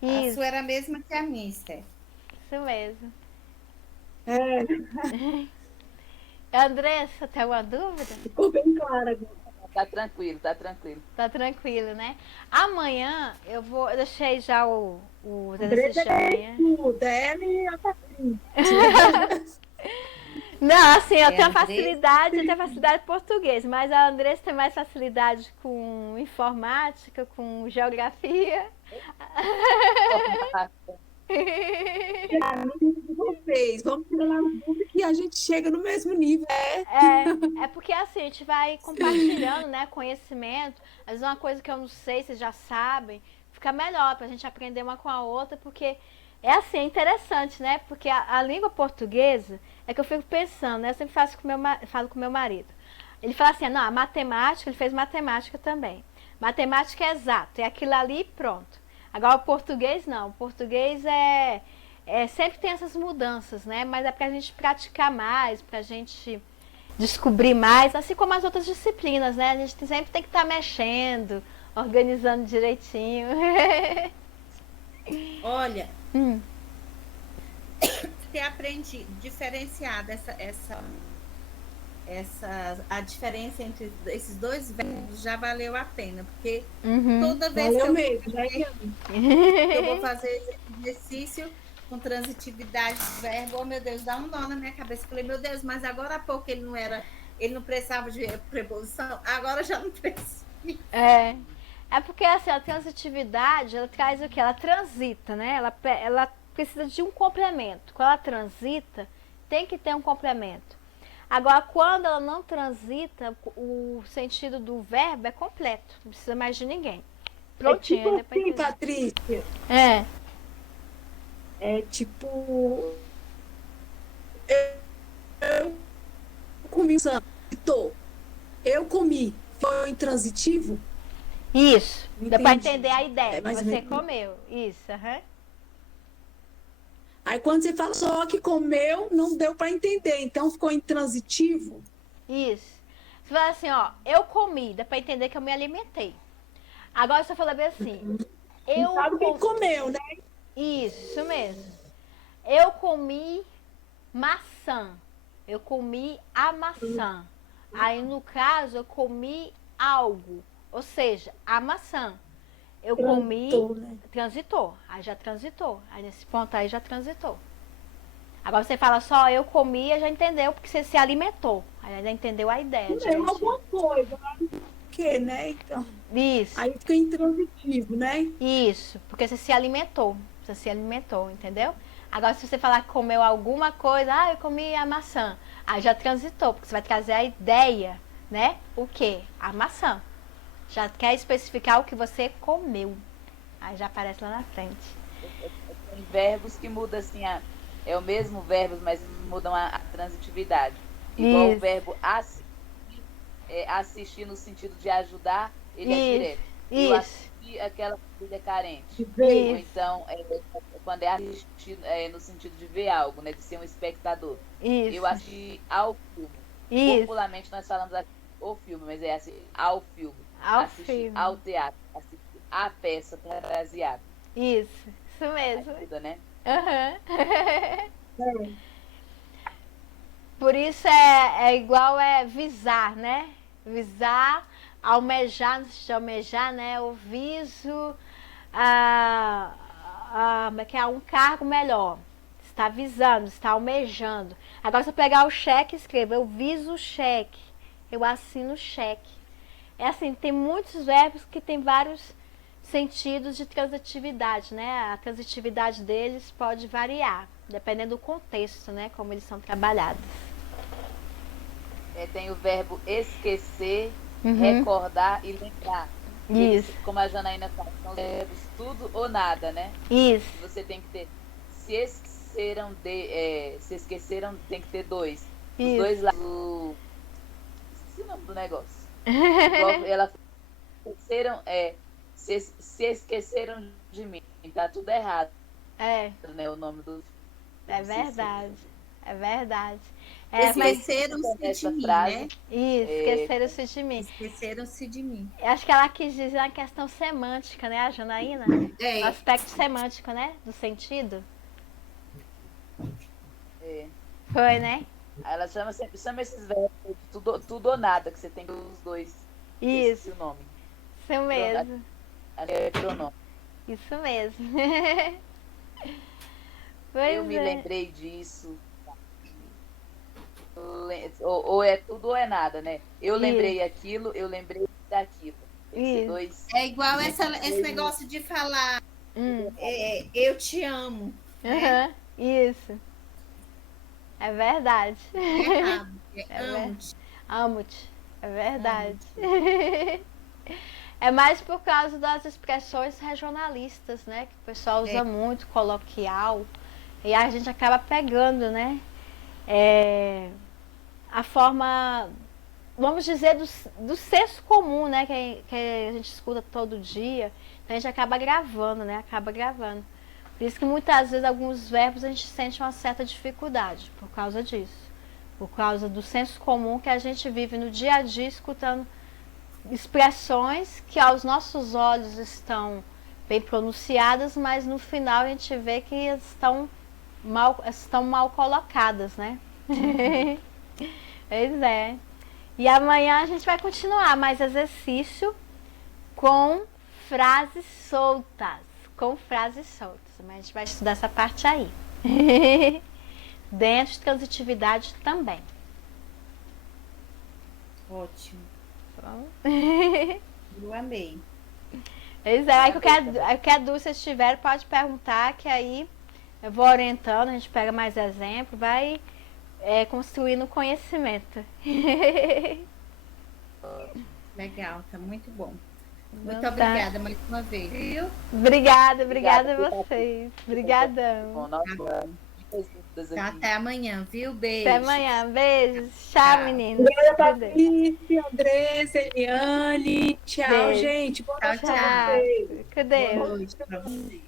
A sua era a mesma que a minha, Esther. Isso mesmo. Andressa, tem alguma dúvida? Ficou bem clara agora. Tá tranquilo. Tá tranquilo, né? Amanhã eu deixei já o Andressa de amanhã. Tudo, e a Não, assim, eu tenho Andressa. facilidade em português, mas a Andressa tem mais facilidade com informática, com geografia. De vocês, vamos tirar lá o mundo que a gente chega no mesmo nível. É porque assim, a gente vai compartilhando, né, conhecimento. Às vezes uma coisa que eu não sei, vocês já sabem, fica melhor pra gente aprender uma com a outra, porque é assim, é interessante, né? Porque a língua portuguesa, é que eu fico pensando, né? Eu sempre falo com meu marido. Ele fala assim, não, a matemática, ele fez matemática também. Matemática é exato, é aquilo ali e pronto. Agora o português não, o português sempre tem essas mudanças, né? Mas é pra gente praticar mais, pra gente descobrir mais, assim como as outras disciplinas, né? A gente sempre tem que estar mexendo, organizando direitinho. Olha, você aprende diferenciar a diferença entre esses dois verbos já valeu a pena, porque toda vez Valeu que mesmo, né? eu vou fazer esse exercício com transitividade do verbo, oh meu Deus, dá um nó na minha cabeça. Eu falei, meu Deus, mas agora há pouco ele não precisava de preposição, agora já não precisa. É porque assim, a transitividade, ela traz o quê? Ela transita, né? Ela precisa de um complemento. Quando ela transita, tem que ter um complemento. Agora, quando ela não transita, o sentido do verbo é completo. Não precisa mais de ninguém. Prontinho. É tipo assim, Patrícia. É tipo... Eu comi Eu comi. Foi intransitivo? Isso. Dá pra Entendi. entender a ideia que mais ou você menos. comeu. Isso, Aí quando você fala só que comeu, não deu para entender. Então ficou intransitivo. Isso. Você fala assim, ó, eu comi, dá pra entender que eu me alimentei. Agora você fala bem assim, eu Sabe quem comeu, né? Isso mesmo. Eu comi maçã. Eu comi a maçã. Aí, no caso, eu comi algo. Ou seja, a maçã. Eu comi... Né? Transitou. Aí já transitou. Aí nesse ponto aí já transitou. Agora você fala só eu comi, já entendeu, porque você se alimentou. Aí já entendeu a ideia. Comeu alguma coisa. O quê, né? Então, Isso. aí fica intransitivo, né? Isso. Porque você se alimentou. Você se alimentou, entendeu? Agora, se você falar que comeu alguma coisa, eu comi a maçã. Aí já transitou, porque você vai trazer a ideia, né? O quê? A maçã. Já quer especificar o que você comeu. Aí já aparece lá na frente. Tem verbos que mudam assim, é o mesmo verbo, mas mudam a transitividade. Igual o verbo assistir no sentido de ajudar, ele é direto. Eu assisti aquela família carente. Ou então, quando é assistir no sentido de ver algo, né? De ser um espectador. Isso. Eu assisti ao filme. Popularmente nós falamos o filme, mas é assim, ao filme. Assistir ao teatro. Assistir à peça parafraseada. Isso mesmo. Ajuda, né? Por isso é igual visar, né? Visar, almejar, não sei se almejar, né? O viso, que é um cargo melhor. Está visando, está almejando. Agora, se eu pegar o cheque e escrever, eu viso o cheque, eu assino o cheque. É assim, tem muitos verbos que tem vários sentidos de transitividade, né? A transitividade deles pode variar, dependendo do contexto, né? Como eles são trabalhados. Tem o verbo esquecer, recordar e lembrar. Isso. Como a Janaína fala, são os verbos tudo ou nada, né? Isso. Você tem que ter. Se esqueceram, tem que ter dois. Isso. Os dois lados. Esqueci o nome do negócio. Igual ela se esqueceram de mim. Tá tudo errado. Né, o nome do. É verdade. É verdade. Esqueceram-se de mim, né? Isso, esqueceram-se de mim. Esqueceram-se de mim. Acho que ela quis dizer a questão semântica, né, a Janaína? O aspecto semântico, né? Do sentido. Foi, né? Ela chama esses verbos de tudo ou nada, que você tem os dois. Isso. Esse o nome. Isso mesmo. Acho que é pronome. Isso mesmo. Pois eu me é. lembrei disso. Ou é tudo ou é nada, né? Eu lembrei aquilo, eu lembrei daquilo. Tem que ser Isso. dois. É igual esse negócio de falar eu te amo. Né? Uhum, isso. É verdade. É errado. É Amo-te. Amo-te. É verdade. É mais por causa das expressões regionalistas, né? Que o pessoal usa muito, coloquial. E a gente acaba pegando, né? A forma, vamos dizer, do senso comum, né? Que a gente escuta todo dia. Então a gente acaba gravando, né? Acaba gravando. Por isso que muitas vezes alguns verbos a gente sente uma certa dificuldade por causa disso. Por causa do senso comum que a gente vive no dia a dia escutando expressões que aos nossos olhos estão bem pronunciadas, mas no final a gente vê que estão mal colocadas, né? Pois é. E amanhã a gente vai continuar mais exercício com frases soltas. Com frases soltas. Mas a gente vai estudar essa parte aí. Dentro de transitividade também. Ótimo. Bom. Eu amei. Pois é, aí que a Dulce estiver, pode perguntar, que aí eu vou orientando, a gente pega mais exemplo, vai construindo conhecimento. Legal, tá muito bom. Muito Então, obrigada mais uma vez, viu? Obrigada a vocês. Obrigadão. Então, até amanhã, viu? Beijo. Até amanhã. Beijos. Tchau, meninos. Obrigada, Patrícia, Andressa, Eliane. Tchau, Beijo. gente. Boa noite Tchau, pra tchau. vocês. Com Deus. Boa noite pra vocês.